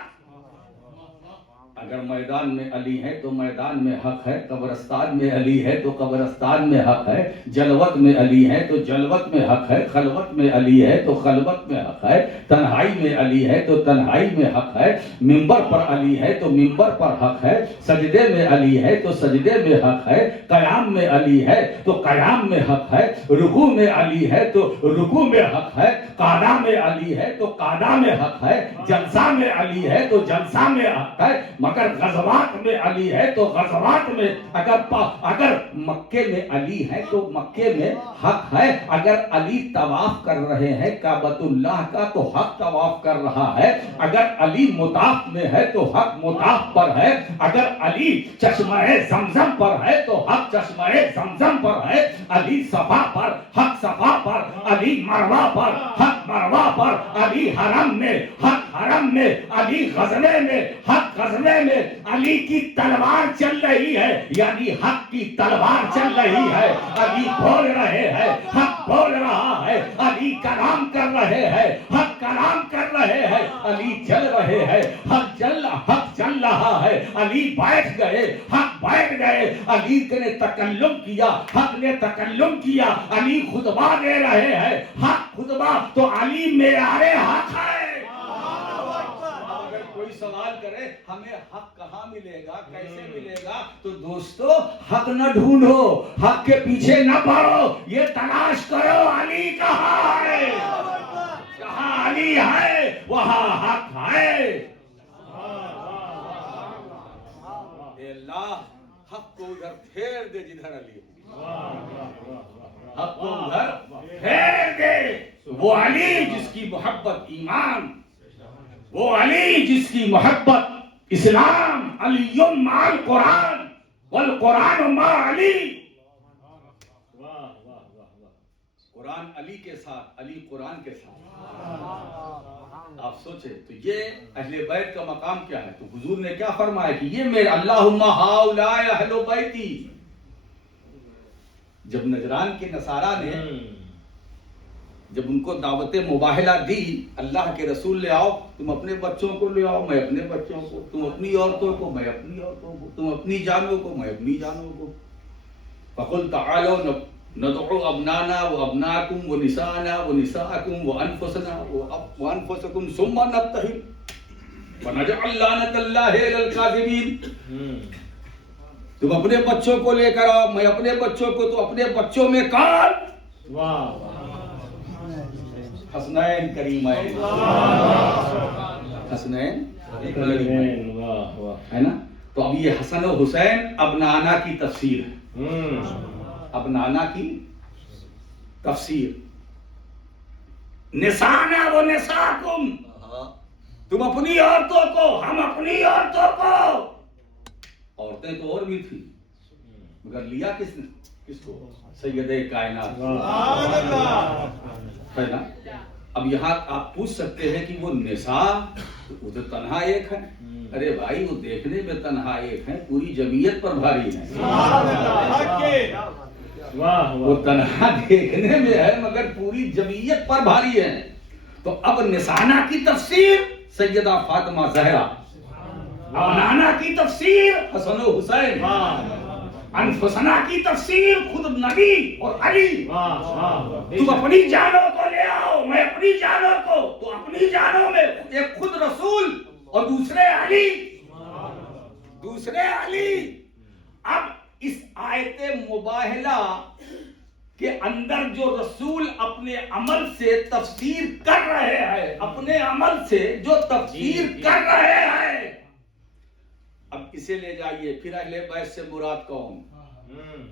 اگر میدان میں علی ہے تو میدان میں حق ہے, قبرستان میں علی ہے تو قبرستان میں حق ہے, جلوت میں علی ہے تو جلوت میں حق ہے, خلوت میں علی ہے تو خلوت میں حق ہے, تنہائی میں علی ہے تو تنہائی میں حق ہے, منبر پر علی ہے تو منبر پر حق ہے, سجدے میں علی ہے تو سجدے میں حق ہے, قیام میں علی ہے تو قیام میں حق ہے, رکوع میں علی ہے تو رکوع میں حق ہے, قعدہ میں علی ہے تو قعدہ میں حق ہے, جلسہ میں علی ہے تو جلسہ میں حق ہے. مگر اگر غزوات میں علی ہے تو غزوات میں، اگر مکے میں علی ہے تو مکے میں حق ہے. اگر علی طواف کر رہے ہیں کعبۃ اللہ کا تو حق طواف کر رہا ہے. اگر علی مطاف میں ہے تو حق مطاف پر ہے. اگر علی چشمہ زمزم پر ہے تو حق چشمہ زمزم پر ہے. علی صفا پر حق صفا پر، علی مروہ پر حق مروہ پر، علی حرم میں حق حرم میں، علی غزوے میں حق غزوے میں. علی کی تلوار چل رہی ہے، یعنی حق کی تلوار چل رہی ہے. علی بول رہے ہیں، حق بول رہا ہے. علی کلام کر رہے ہیں، حق کلام کر رہے ہیں. علی چل رہے ہیں، حق چل رہا ہے. علی بیٹھ گئے، حق بیٹھ گئے. علی نے تکلم کیا، حق نے تکلم کیا. علی خطبہ دے رہے ہیں، حق خطبہ. تو علی معیار حق ہے. اگر کوئی سوال کرے ہمیں حق کہاں ملے گا، کیسے ملے گا، تو دوستو حق نہ ڈھونڈو، حق کے پیچھے نہ پڑو، یہ تلاش کرو علی کہاں ہے. جہاں علی ہے وہاں حق ہے. اے اللہ حق کو ادھر پھیر دے جدھر علی ہے، حق کو ادھر پھیر دے. وہ علی جس کی محبت ایمان، وہ علی جس کی محبت اسلام. علی مع القرآن والقرآن مع علی. قرآن علی کے ساتھ، علی قرآن کے ساتھ. آپ سوچیں تو یہ اہل بیت کا مقام کیا ہے. تو حضور نے کیا فرمایا کہ یہ میرے اللہم ہؤلاء اہل بیتی. جب نجران کے نصارہ نے جب ان کو دعوت مباہلہ دی، اللہ کے رسول لے آؤ، تم اپنے بچوں کو لے آؤ، میں اپنے بچوں کو، تم اپنی عورتوں کو، میں اپنی عورتوں کو، تم اپنی جانوں کو، میں اپنی جانوں کو. فقل تعالوا ندعو ابنانا وابناکم ونساءنا ونساءکم وانفسکم ثم نبتہل ونجعل لعنۃ اللہ علی الکاذبین. تم اپنے بچوں کو لے کر آؤ، میں اپنے بچوں کو، تو اپنے بچوں میں کون؟ حسنین کریمین، حسنین کریمین ہے نا. تو اب یہ حسن و حسین ابنانا کی تفسیر ہے، ابنانا کی تفسیر. نسانا و نساکم، تم اپنی عورتوں کو، ہم اپنی عورتوں کو. عورتیں تو اور بھی تھی مگر لیا کس نے؟ کس کو؟ سید کائنات ہے نا. اب یہاں آپ پوچھ سکتے ہیں کہ وہ نساء وہ تو تنہا ایک ہے. ارے بھائی وہ دیکھنے میں تنہا ایک ہے، پوری جمعیت پر بھاری ہے. وہ تنہا دیکھنے میں ہے مگر پوری جمعیت پر بھاری ہے. تو اب نسانا کی تفسیر سیدہ فاطمہ زہرا، ابنانا کی تفسیر حسن و حسین، انفسنا کی تفسیر خود نبی اور علی. تم اپنی جانوں کو لے آؤ، میں اپنی جانوں کو. تو اپنی جانوں میں ایک خود رسول اور دوسرے علی، دوسرے علی. اب اس آیت مباہلہ کے اندر جو رسول اپنے عمل سے تفسیر کر رہے ہیں، اپنے عمل سے جو تفسیر کر رہے ہیں، اب اسے لے جائیے. پھر اہل بیت سے مراد کون؟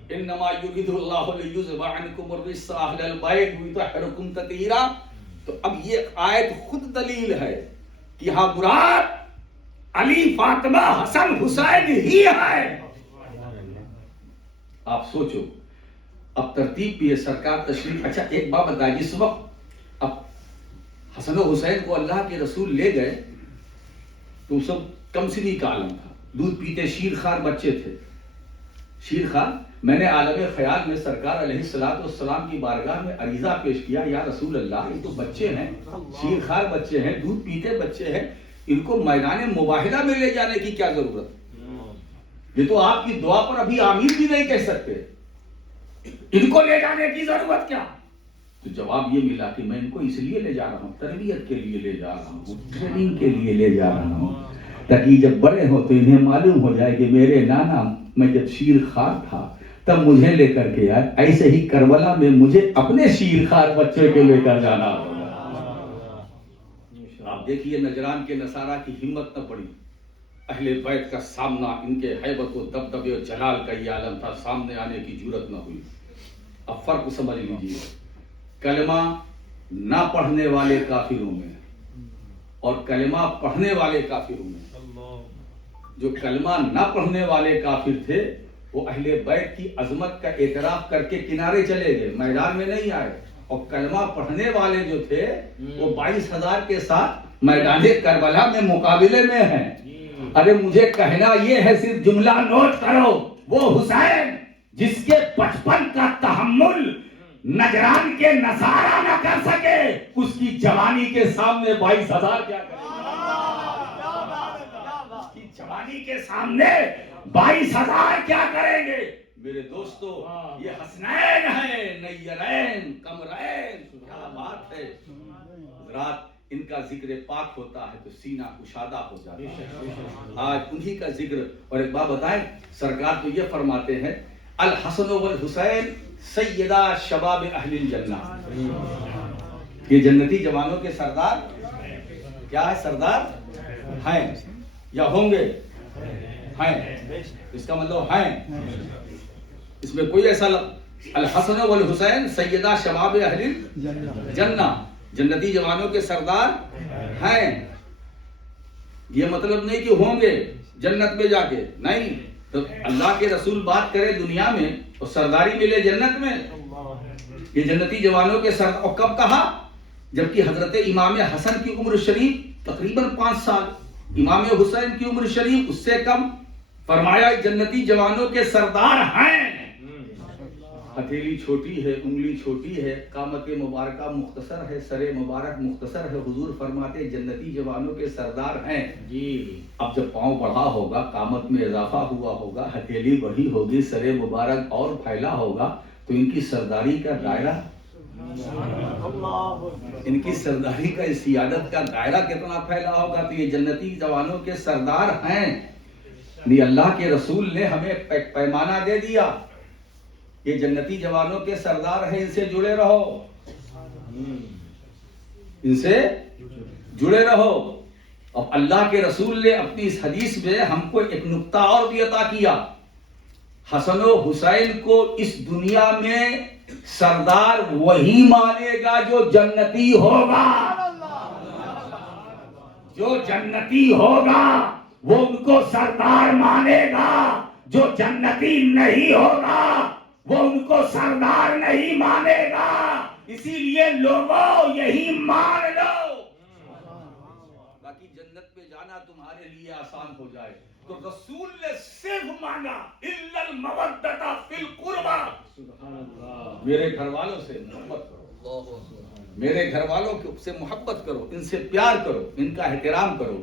انما یرید اللہ لیذهب عنکم الرجس اہل البیت ویطہرکم تطہیرا. تو اب یہ آیت خود دلیل ہے کہ ہاں مراد علی، فاطمہ، حسن، حسین ہی ہے. آپ سوچو اب ترتیب بھی ہے، سرکار تشریف. اچھا ایک بات بتائیے، جس وقت اب حسن و حسین کو اللہ کے رسول لے گئے تو سب کم سنی کا عالم تھا، دودھ پیتے شیر خوار بچے تھے. شیر خوار. میں نے عالم خیال میں سرکار علیہ السلام کی بارگاہ میں عریضہ پیش کیا، یا رسول اللہ یہ تو بچے ہیں، شیر خوار بچے ہیں، دودھ پیتے بچے ہیں، ان کو میدان مباہلہ میں لے جانے کی کیا ضرورت؟ یہ تو آپ کی دعا پر ابھی آمین بھی نہیں کہہ سکتے، ان کو لے جانے کی ضرورت کیا؟ تو جواب یہ ملا کہ میں ان کو اس لیے لے جا رہا ہوں، تربیت کے لیے لے جا رہا ہوں، ٹریننگ کے لیے لے جا رہا ہوں، تاکہ جب بڑے ہو تو انہیں معلوم ہو جائے کہ میرے نانا میں جب شیر خوار تھا تب مجھے لے کر کے آئے، ایسے ہی کربلا میں مجھے اپنے شیر خوار بچے کے لے کر جانا ہوگا. آپ دیکھیے نجران کے نصارہ کی ہمت نہ پڑی، اہل بیت کا سامنا، ان کے ہیبت و دبدبے و جلال کا یہ عالم تھا، سامنے آنے کی جرت نہ ہوئی۔ اب فرق سمجھ لیجیے، کلمہ نہ پڑھنے والے کافروں میں اور کلمہ پڑھنے والے کافروں میں، جو کلمہ نہ پڑھنے والے کافر تھے وہ اہل بیت کی عظمت کا اعتراف کر کے کنارے چلے گئے، میدان میں نہیں آئے، اور کلمہ پڑھنے والے جو تھے وہ 22,000 کے ساتھ میدان کربلا میں مقابلے میں ہیں۔ ارے مجھے کہنا یہ ہے، صرف جملہ نوٹ کرو، وہ حسین جس کے 55 کا تحمل نجران کے نصارہ نہ کر سکے، اس کی جوانی کے سامنے 22,000 کیا کریں گے؟ اس کی جوانی کے سامنے 22,000 کیا کریں گے؟ میرے دوستو، یہ حسنین ہیں، نیرین، قمرین، کیا بات ہے۔ حضرات، ان کا ذکر پاک ہوتا ہے تو سینہ کشادہ ہو جاتا ہے۔ آج انہی کا ذکر، اور ایک بات بتائیں، سرکار تو یہ فرماتے ہیں الحسن والحسین سیدہ شباب اہل الجنہ، یہ جنتی جوانوں کے سردار کیا ہے؟ سردار ہیں یا ہوں گے؟ ہیں، اس کا مطلب ہیں، اس میں کوئی ایسا الحسن والحسین سیدہ شباب اہل الجنہ، جنتی جوانوں کے سردار ہیں۔ یہ مطلب نہیں کہ ہوں گے جنت میں جا کے، نہیں، تو اللہ کے رسول بات کرے دنیا میں اور سرداری ملے جنت میں، یہ جنتی جوانوں کے سردار۔ اور کب کہا؟ جبکہ حضرت امام حسن کی عمر شریف تقریباً 5 سال، امام حسین کی عمر شریف اس سے کم، فرمایا جنتی جوانوں کے سردار ہیں۔ ہتھیلی چھوٹی ہے، انگلی چھوٹی ہے، قامت مبارکہ مختصر ہے، سر مبارک مختصر ہے، حضور فرماتے جنتی جوانوں کے سردار ہیں۔ جی، اب جب پاؤں بڑھا ہوگا، قامت میں اضافہ ہوا ہوگا، ہتھیلی بڑھی ہوگی، سر مبارک اور پھیلا ہوگا، تو ان کی سرداری کا دائرہ، ان کی سرداری کا، سیادت کا دائرہ کتنا پھیلا ہوگا۔ تو یہ جنتی جوانوں کے سردار ہیں۔ نہیں، اللہ کے رسول نے ہمیں پیمانہ دے دیا، یہ جنتی جوانوں کے سردار ہیں، ان سے جڑے رہو، ان سے جڑے رہو۔ اور اللہ کے رسول نے اپنی اس حدیث میں ہم کو ایک نقطہ اور بھی عطا کیا، حسن و حسین کو اس دنیا میں سردار وہی مانے گا جو جنتی ہوگا، جو جنتی ہوگا وہ ان کو سردار مانے گا، جو جنتی نہیں ہوگا وہ ان کو سردار نہیں مانے گا۔ اسی لیے لوگوں یہی مان لو، باقی جنت پہ جانا تمہارے لیے آسان ہو جائے۔ تو رسول نے صرف مانگا الا المودۃ فی القربى، میرے گھر والوں سے محبت کرو، میرے گھر والوں سے محبت کرو، ان سے پیار کرو، ان کا احترام کرو۔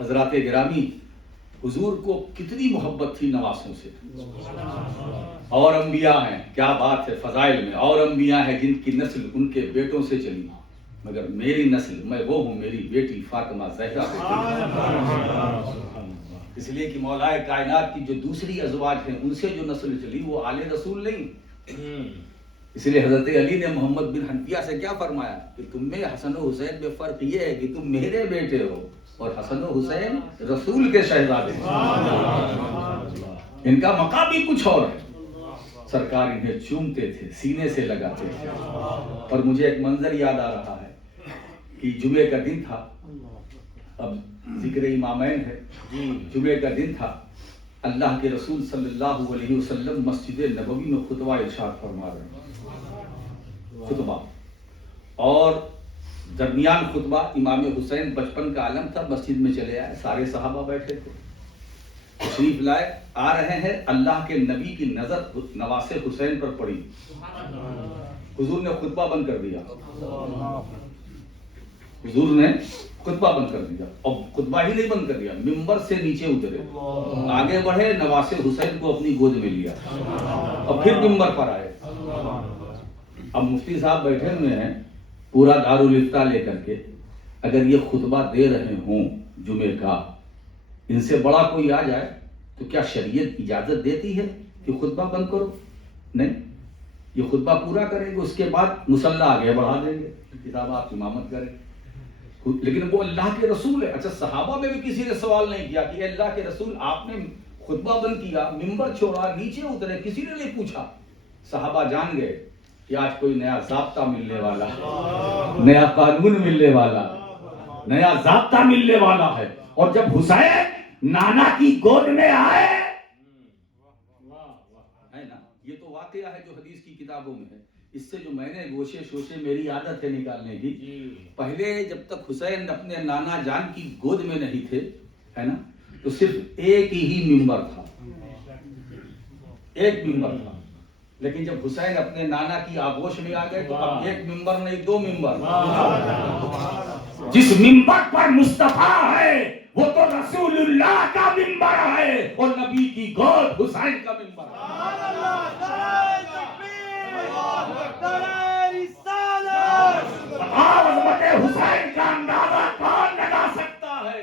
حضرات گرامی، حضور کو کتنی محبت تھی نواسوں سے، اور انبیاء ہیں، کیا بات ہے فضائل میں، اور انبیاء ہیں جن کی نسل ان کے بیٹوں سے چلی، مگر میری نسل میں وہ ہوں، میری بیٹی فاطمہ زہرا سے، اس لیے کہ مولا کائنات کی جو دوسری ازواج ہیں ان سے جو نسل چلی وہ آل رسول نہیں۔ اس لیے حضرت علی نے محمد بن حنفیہ سے کیا فرمایا کہ تم میں حسن و حسین میں فرق یہ ہے کہ تم میرے بیٹے ہو اور حسن و حسین رسول کے شہزادے ہیں، ان کا مقام بھی کچھ اور ہے۔ سرکار انہیں چومتے تھے، سینے سے لگاتے تھے۔ اور مجھے ایک منظر یاد آ رہا ہے کہ جمعے کا دن تھا، اب ذکر امامین ہے، جمعے کا دن تھا، اللہ کے رسول صلی اللہ علیہ وسلم مسجد نبوی میں خطبہ ارشاد فرما رہے ہیں، خطبہ، اور درمیان خطبہ امام حسین 55 کا عالم تھا، مسجد میں چلے آئے، سارے صحابہ بیٹھے تھے، تشریف لائے، آ رہے ہیں، اللہ کے نبی کی نظر نواز حسین پر پڑی، حضور نے خطبہ بند کر دیا، حضور نے خطبہ بند کر دیا، اور خطبہ ہی نہیں بند کر دیا، ممبر سے نیچے اترے، آگے بڑھے، نواز حسین کو اپنی گود میں لیا، اور پھر ممبر پر آئے۔ اب مفتی صاحب بیٹھے ہوئے ہیں پورا دارالفتہ لے کر کے، اگر یہ خطبہ دے رہے ہوں جمعے کا، ان سے بڑا کوئی آ جائے تو کیا شریعت اجازت دیتی ہے کہ خطبہ بند کرو؟ نہیں، یہ خطبہ پورا کریں گے، اس کے بعد مصلی آگے بڑھا دیں گے، کتاب آپ امامت کریں۔ لیکن وہ اللہ کے رسول ہے. اچھا صحابہ میں بھی کسی نے سوال نہیں کیا کہ اے اللہ کے رسول آپ نے خطبہ بند کیا, ممبر چھوڑا, نیچے اترے, کسی نے نہیں پوچھا. صحابہ جان گئے کہ آج کوئی نیا ضابطہ ملنے والا ہے, نیا قانون ملنے والا ہے, نیا ضابطہ ملنے والا ہے. اور جب حسین نانا کی گود میں آئے ہے نا, یہ تو واقعہ ہے جو حدیث کی کتابوں میں ہے. اس سے جو میں نے گوشے شوشے میری عادت ہے نکالنے کی, پہلے جب تک حسین اپنے نانا جان کی گود میں نہیں تھے ہے نا, تو صرف ایک ہی ممبر تھا, ایک ممبر تھا. لیکن جب حسین اپنے نانا کی آغوش میں آ گئے تو اب ایک ممبر نہیں, دو ممبر. جس ممبر پر مصطفیٰ ہے وہ تو رسول اللہ کا ممبر ہے, اور نبی کی گود حسین کا ممبر ہے. عظمت حسین کا اندازہ کون لگا سکتا ہے,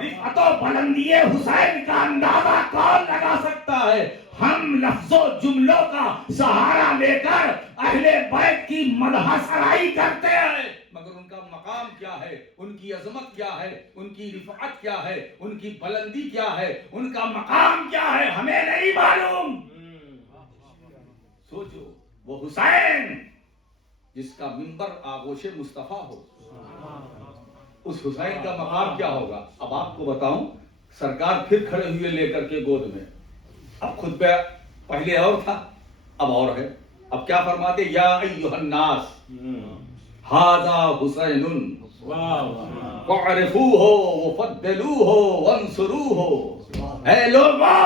رفعت و بلندی حسین کا اندازہ کون لگا سکتا ہے. ہم لفظ و جملوں کا سہارا لے کر اہل بیت کی مدح سرائی کرتے ہیں, مگر ان کا مقام کیا ہے, ان کی عظمت کیا ہے, ان کی رفعت کیا ہے, ان کی بلندی کیا ہے, ان کا مقام کیا ہے, ہمیں نہیں معلوم. سوچو وہ حسین جس کا منبر آغوش مصطفیٰ ہو, اس حسین کا مقام کیا ہوگا. اب آپ کو بتاؤں, سرکار پھر کھڑے ہوئے لے کر کے گود میں, اب خود پہ پہلے اور تھا اب اور ہے. اب کیا فرماتے, یا ایھا الناس ھذا حسین فاعرفوہ وفضلوہ وانصروہ. اے لوگو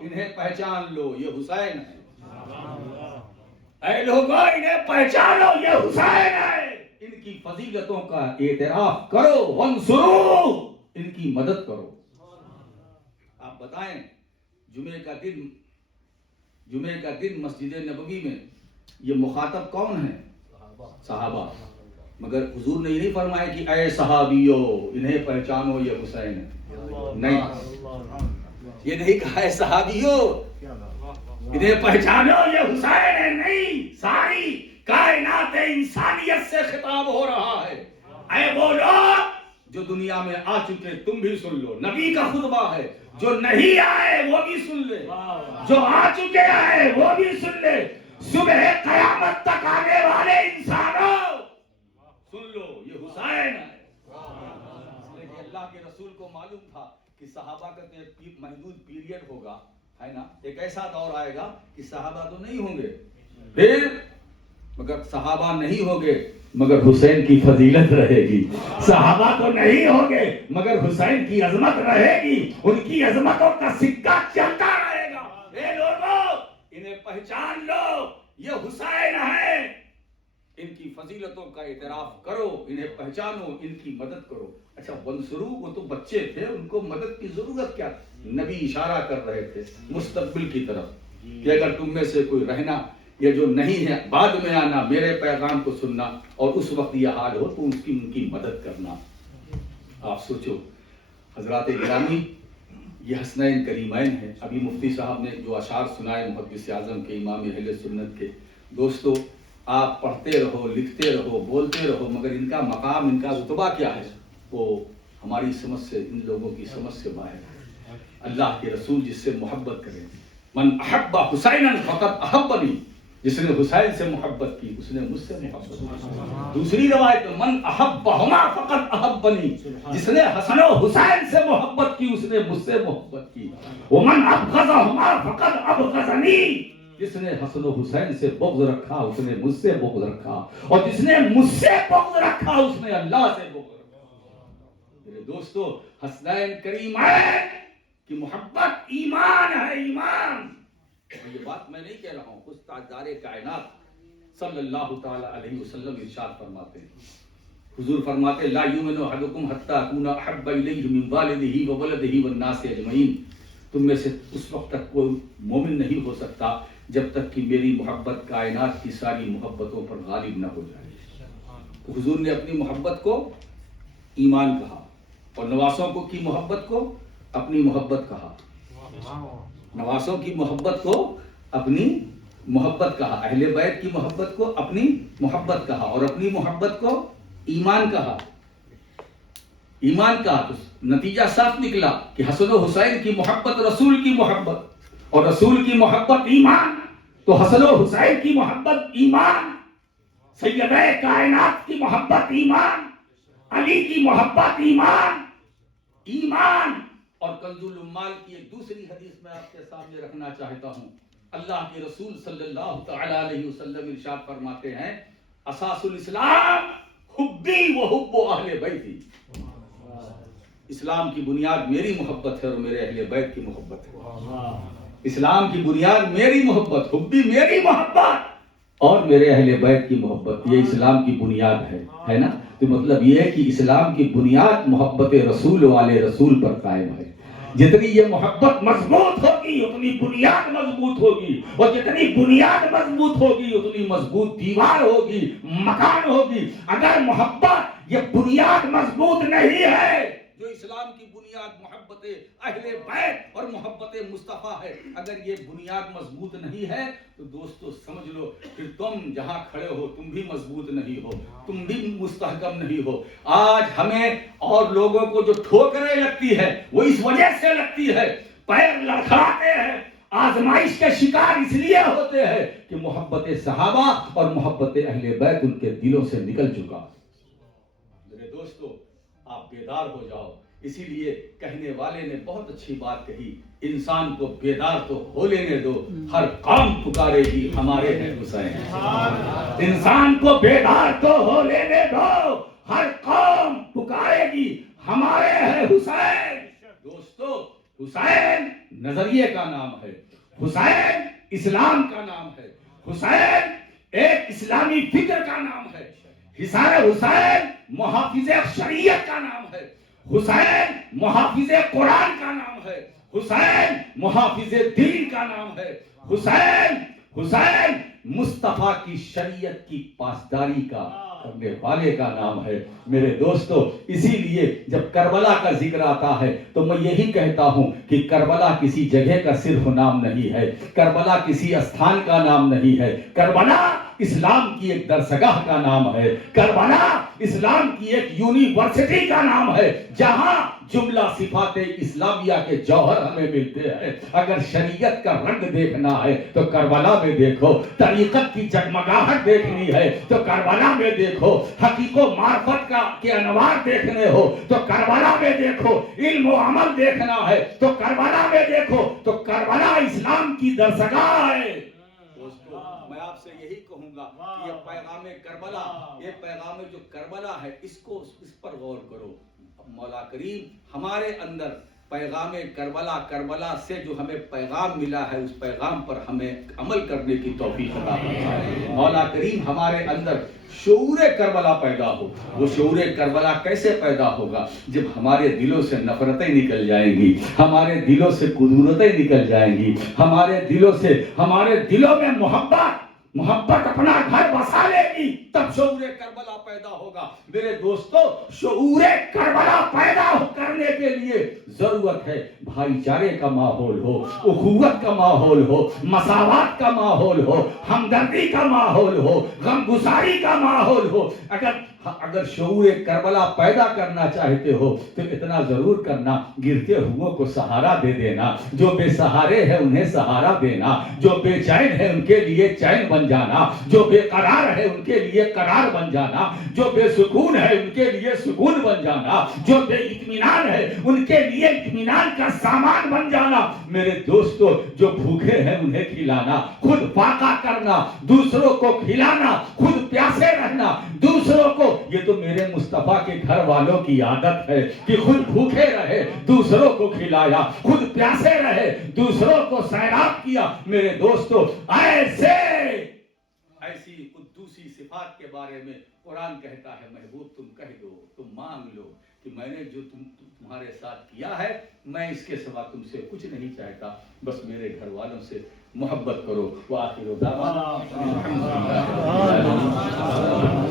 انہیں پہچان لو, یہ حسین ہے. اے لوگو انہیں پہچانو, یہ حسین ہے. ان کی فضیلتوں کا اعتراف کرو, وانصروہ ان کی مدد کرو. آپ بتائیں جمعے کا دن مسجد نبوی میں یہ مخاطب کون ہے؟ صحابہ. مگر حضور نے یہ نہیں فرمایا کہ اے صحابیو انہیں پہچانو یہ حسین ہے, نہیں, یہ نہیں کہا اے صحابیو انہیں پہچانو یہ حسین ہے, نہیں, ساری کائنات انسانیت سے خطاب ہو رہا ہے. اے وہ لوگ جو دنیا میں آ چکے تم بھی سن لو, نبی کا خطبہ ہے. جو نہیں آئے وہ بھی سن لے, جو آ چکے آئے وہ بھی سن لے. صبح قیامت تک آنے والے انسانوں سن لو, یہ حسین ہے. لیکن اللہ کے رسول کو معلوم تھا کہ صحابہ کا تو ایک محدود پیریڈ ہوگا ہے نا, ایک ایسا دور آئے گا کہ صحابہ تو نہیں ہوں گے, پھر مگر صحابہ نہیں ہوگے مگر حسین کی فضیلت رہے گی. صحابہ تو نہیں ہوگے مگر حسین کی عظمت رہے گی, ان کی عظمتوں کا سکہ چلتا رہے گا. اے لوگو انہیں پہچان لو, یہ حسین ہے. ان کی فضیلتوں کا اعتراف کرو, انہیں پہچانو, ان کی مدد کرو. اچھا ونصرو, وہ تو بچے تھے, ان کو مدد کی ضرورت کیا تھی؟ نبی اشارہ کر رہے تھے مستقبل کی طرف کہ اگر تم میں سے کوئی رہنا یہ جو نہیں ہے بعد میں آنا, میرے پیغام کو سننا, اور اس وقت یہ حال ہو تو ان کی مدد کرنا. آپ سوچو حضرات گرامی, یہ حسنین کریمین ہیں. ابھی مفتی صاحب نے جو اشعار سنائے محدث اعظم کے, امام اہل سنت کے, دوستو آپ پڑھتے رہو, لکھتے رہو, بولتے رہو, مگر ان کا مقام, ان کا رتبہ کیا ہے وہ ہماری سمجھ سے, ان لوگوں کی سمجھ سے باہر ہے. اللہ کے رسول جس سے محبت کرے, من احب حسینا فقد احبنی, جس نے حسین سے محبت کی اس نے مجھ سے محبت کی. دوسری روایت میں من احبہما فقد احبنی, جس نے حسن و حسین سے محبت کی اس نے مجھ سے محبت کی. ومن ابغضہما فقد ابغضنی, جس نے حسن و حسین سے بغض رکھا اس نے مجھ سے بغض رکھا, اور جس نے مجھ سے بغض رکھا اس نے اللہ سے بغض رکھا. میرے دوستو حسنین کریمین کی محبت ایمان ہے, ایمان. یہ بات میں نہیں کہہ رہا ہوں, خود تاجدار کائنات صلی اللہ تعالی علیہ وسلم ارشاد فرماتے ہیں. حضور فرماتے لا یؤمن احدکم حتی اکون احب الیہ من والدہ وولدہ والناس اجمعین. تم میں سے اس وقت تک کوئی مومن نہیں ہو سکتا جب تک کہ میری محبت کائنات کی ساری محبتوں پر غالب نہ ہو جائے. تو حضور نے اپنی محبت کو ایمان کہا, اور نواسوں کو کی محبت کو اپنی محبت کہا. نواسوں کی محبت کو اپنی محبت کہا, اہل بیت کی محبت کو اپنی محبت کہا, اور اپنی محبت کو ایمان کہا. ایمان کا تو نتیجہ صاف نکلا کہ حسن و حسین کی محبت رسول کی محبت، اور رسول کی محبت ایمان، تو حسن و حسین کی محبت ایمان، سیدہ کائنات کی محبت ایمان، علی کی محبت ایمان، ایمان۔ اور کنز الامال کی ایک دوسری حدیث میں آپ کے سامنے رکھنا چاہتا ہوں۔ اللہ کے رسول صلی اللہ تعالی علیہ وسلم ارشاد فرماتے ہیں اساس الاسلام حبی و حب اہل بیتی، اسلام کی بنیاد میری محبت ہے اور میرے اہل بیت کی محبت ہے۔ اسلام کی بنیاد میری محبت، حبی میری محبت اور میرے اہل بیت کی محبت، یہ اسلام کی بنیاد ہے نا؟ تو مطلب یہ ہے کہ اسلام کی بنیاد محبت رسول والے رسول پر قائم ہے۔ جتنی یہ محبت مضبوط ہوگی اتنی بنیاد مضبوط ہوگی، اور جتنی بنیاد مضبوط ہوگی اتنی مضبوط دیوار ہوگی، مکان ہوگی۔ اگر محبت یہ بنیاد مضبوط نہیں ہے، جو اسلام کی بنیاد محبت اہل بیت اور محبت مصطفیٰ ہے، اگر یہ بنیاد مضبوط نہیں ہے تو دوستو سمجھ لو کہ تم جہاں کھڑے ہو تم بھی مضبوط نہیں ہو، تم بھی مستحکم نہیں ہو۔ آج ہمیں اور لوگوں کو جو ٹھوکریں لگتی ہے وہ اس وجہ سے لگتی ہے، پیر لڑکھڑاتے ہیں، آزمائش کے شکار اس لیے ہوتے ہیں کہ محبت صحابہ اور محبت اہل بیت ان کے دلوں سے نکل چکا۔ میرے دوستو آپ بیدار ہو جاؤ۔ اسی لیے کہنے والے نے بہت اچھی بات کہی، انسان کو بیدار تو ہو لینے دو، ہر قوم پکارے گی ہمارے ہیں حسین۔ انسان کو بیدار تو ہو لینے دو، ہر قوم پکارے گی ہمارے ہیں حسین۔ دوستو حسین نظریے کا نام ہے، حسین اسلام کا نام ہے، حسین ایک اسلامی فکر کا نام ہے، حسین محافظ شریعت کا نام ہے، حسین محافظ قرآن کا نام ہے، حسین محافظ دین کا نام ہے، حسین مصطفیٰ کی شریعت کی پاسداری کا کرنے والے کا نام ہے۔ میرے دوستو اسی لیے جب کربلا کا ذکر آتا ہے تو میں یہی کہتا ہوں کہ کربلا کسی جگہ کا صرف نام نہیں ہے، کربلا کسی استھان کا نام نہیں ہے، کربلا اسلام کی ایک درسگاہ کا نام ہے، کربلا اسلام کی ایک یونیورسٹی کا نام ہے، جہاں جملہ صفات اسلامیہ کے جوہر ہمیں ملتے ہیں۔ اگر شریعت کا رنگ دیکھنا ہے تو کربلا میں دیکھو، طریقت کی جگمگاہٹ دیکھنی ہے تو کربلا میں دیکھو، حقیق و معرفت کے انوار دیکھنے ہو تو کربلا میں دیکھو، علم و عمل دیکھنا ہے تو کربلا میں دیکھو، تو کربلا اسلام کی درسگاہ ہے۔ دوستو میں آپ سے یہی کہوں گا کہ یہ پیغام کربلا، یہ پیغام جو کربلا ہے اس پر غور کرو۔ مولا کریم ہمارے اندر پیغام کربلا سے جو ہمیں پیغام ملا ہے اس پیغام پر ہمیں عمل کرنے کی توفیق عطا فرمائے۔ مولا کریم ہمارے اندر شعور کربلا پیدا ہو۔ وہ شعور کربلا کیسے پیدا ہوگا؟ جب ہمارے دلوں سے نفرتیں نکل جائیں گی، ہمارے دلوں سے کدورتیں نکل جائیں گی، ہمارے دلوں میں محبت اپنا گھر بسا لے گی، تب شعور کربلا پیدا ہوگا۔ میرے دوستو شعور کربلا پیدا کرنے کے لیے ضرورت ہے بھائی چارے کا ماحول ہو، اخوت کا ماحول ہو، مساوات کا ماحول ہو، ہمدردی کا ماحول ہو، غمگساری کا ماحول ہو۔ اگر شعور کربلا پیدا کرنا چاہتے ہو تو اتنا ضرور کرنا، گرتے ہوئوں کو سہارا دے دینا، جو بے سہارے ہیں انہیں سہارا دینا، جو بے چین ہے ان کے لیے چین بن جانا، جو بے قرار ہے ان کے لیے قرار بن جانا، جو بے سکون ہے ان کے لیے سکون بن جانا، جو بے اطمینان ہے ان کے لیے اطمینان کا سامان بن جانا۔ میرے دوستو جو بھوکے ہیں انہیں کھلانا، خود فاقہ کرنا، دوسروں کو کھلانا، خود پیاسے رہنا دوسروں کو، یہ تو میرے مصطفیٰ کے گھر والوں کی عادت ہے کہ خود بھوکے رہے دوسروں کو کھلایا، خود پیاسے رہے دوسروں کو سیراب کیا۔ میرے دوستو ایسی قدوسی صفات کے بارے میں قرآن کہتا ہے محبوب تم کہہ دو، تم مانگ لو کہ میں نے جو تمہارے ساتھ کیا ہے میں اس کے سوا تم سے کچھ نہیں چاہتا، بس میرے گھر والوں سے محبت کرو۔ وآخر دعوانا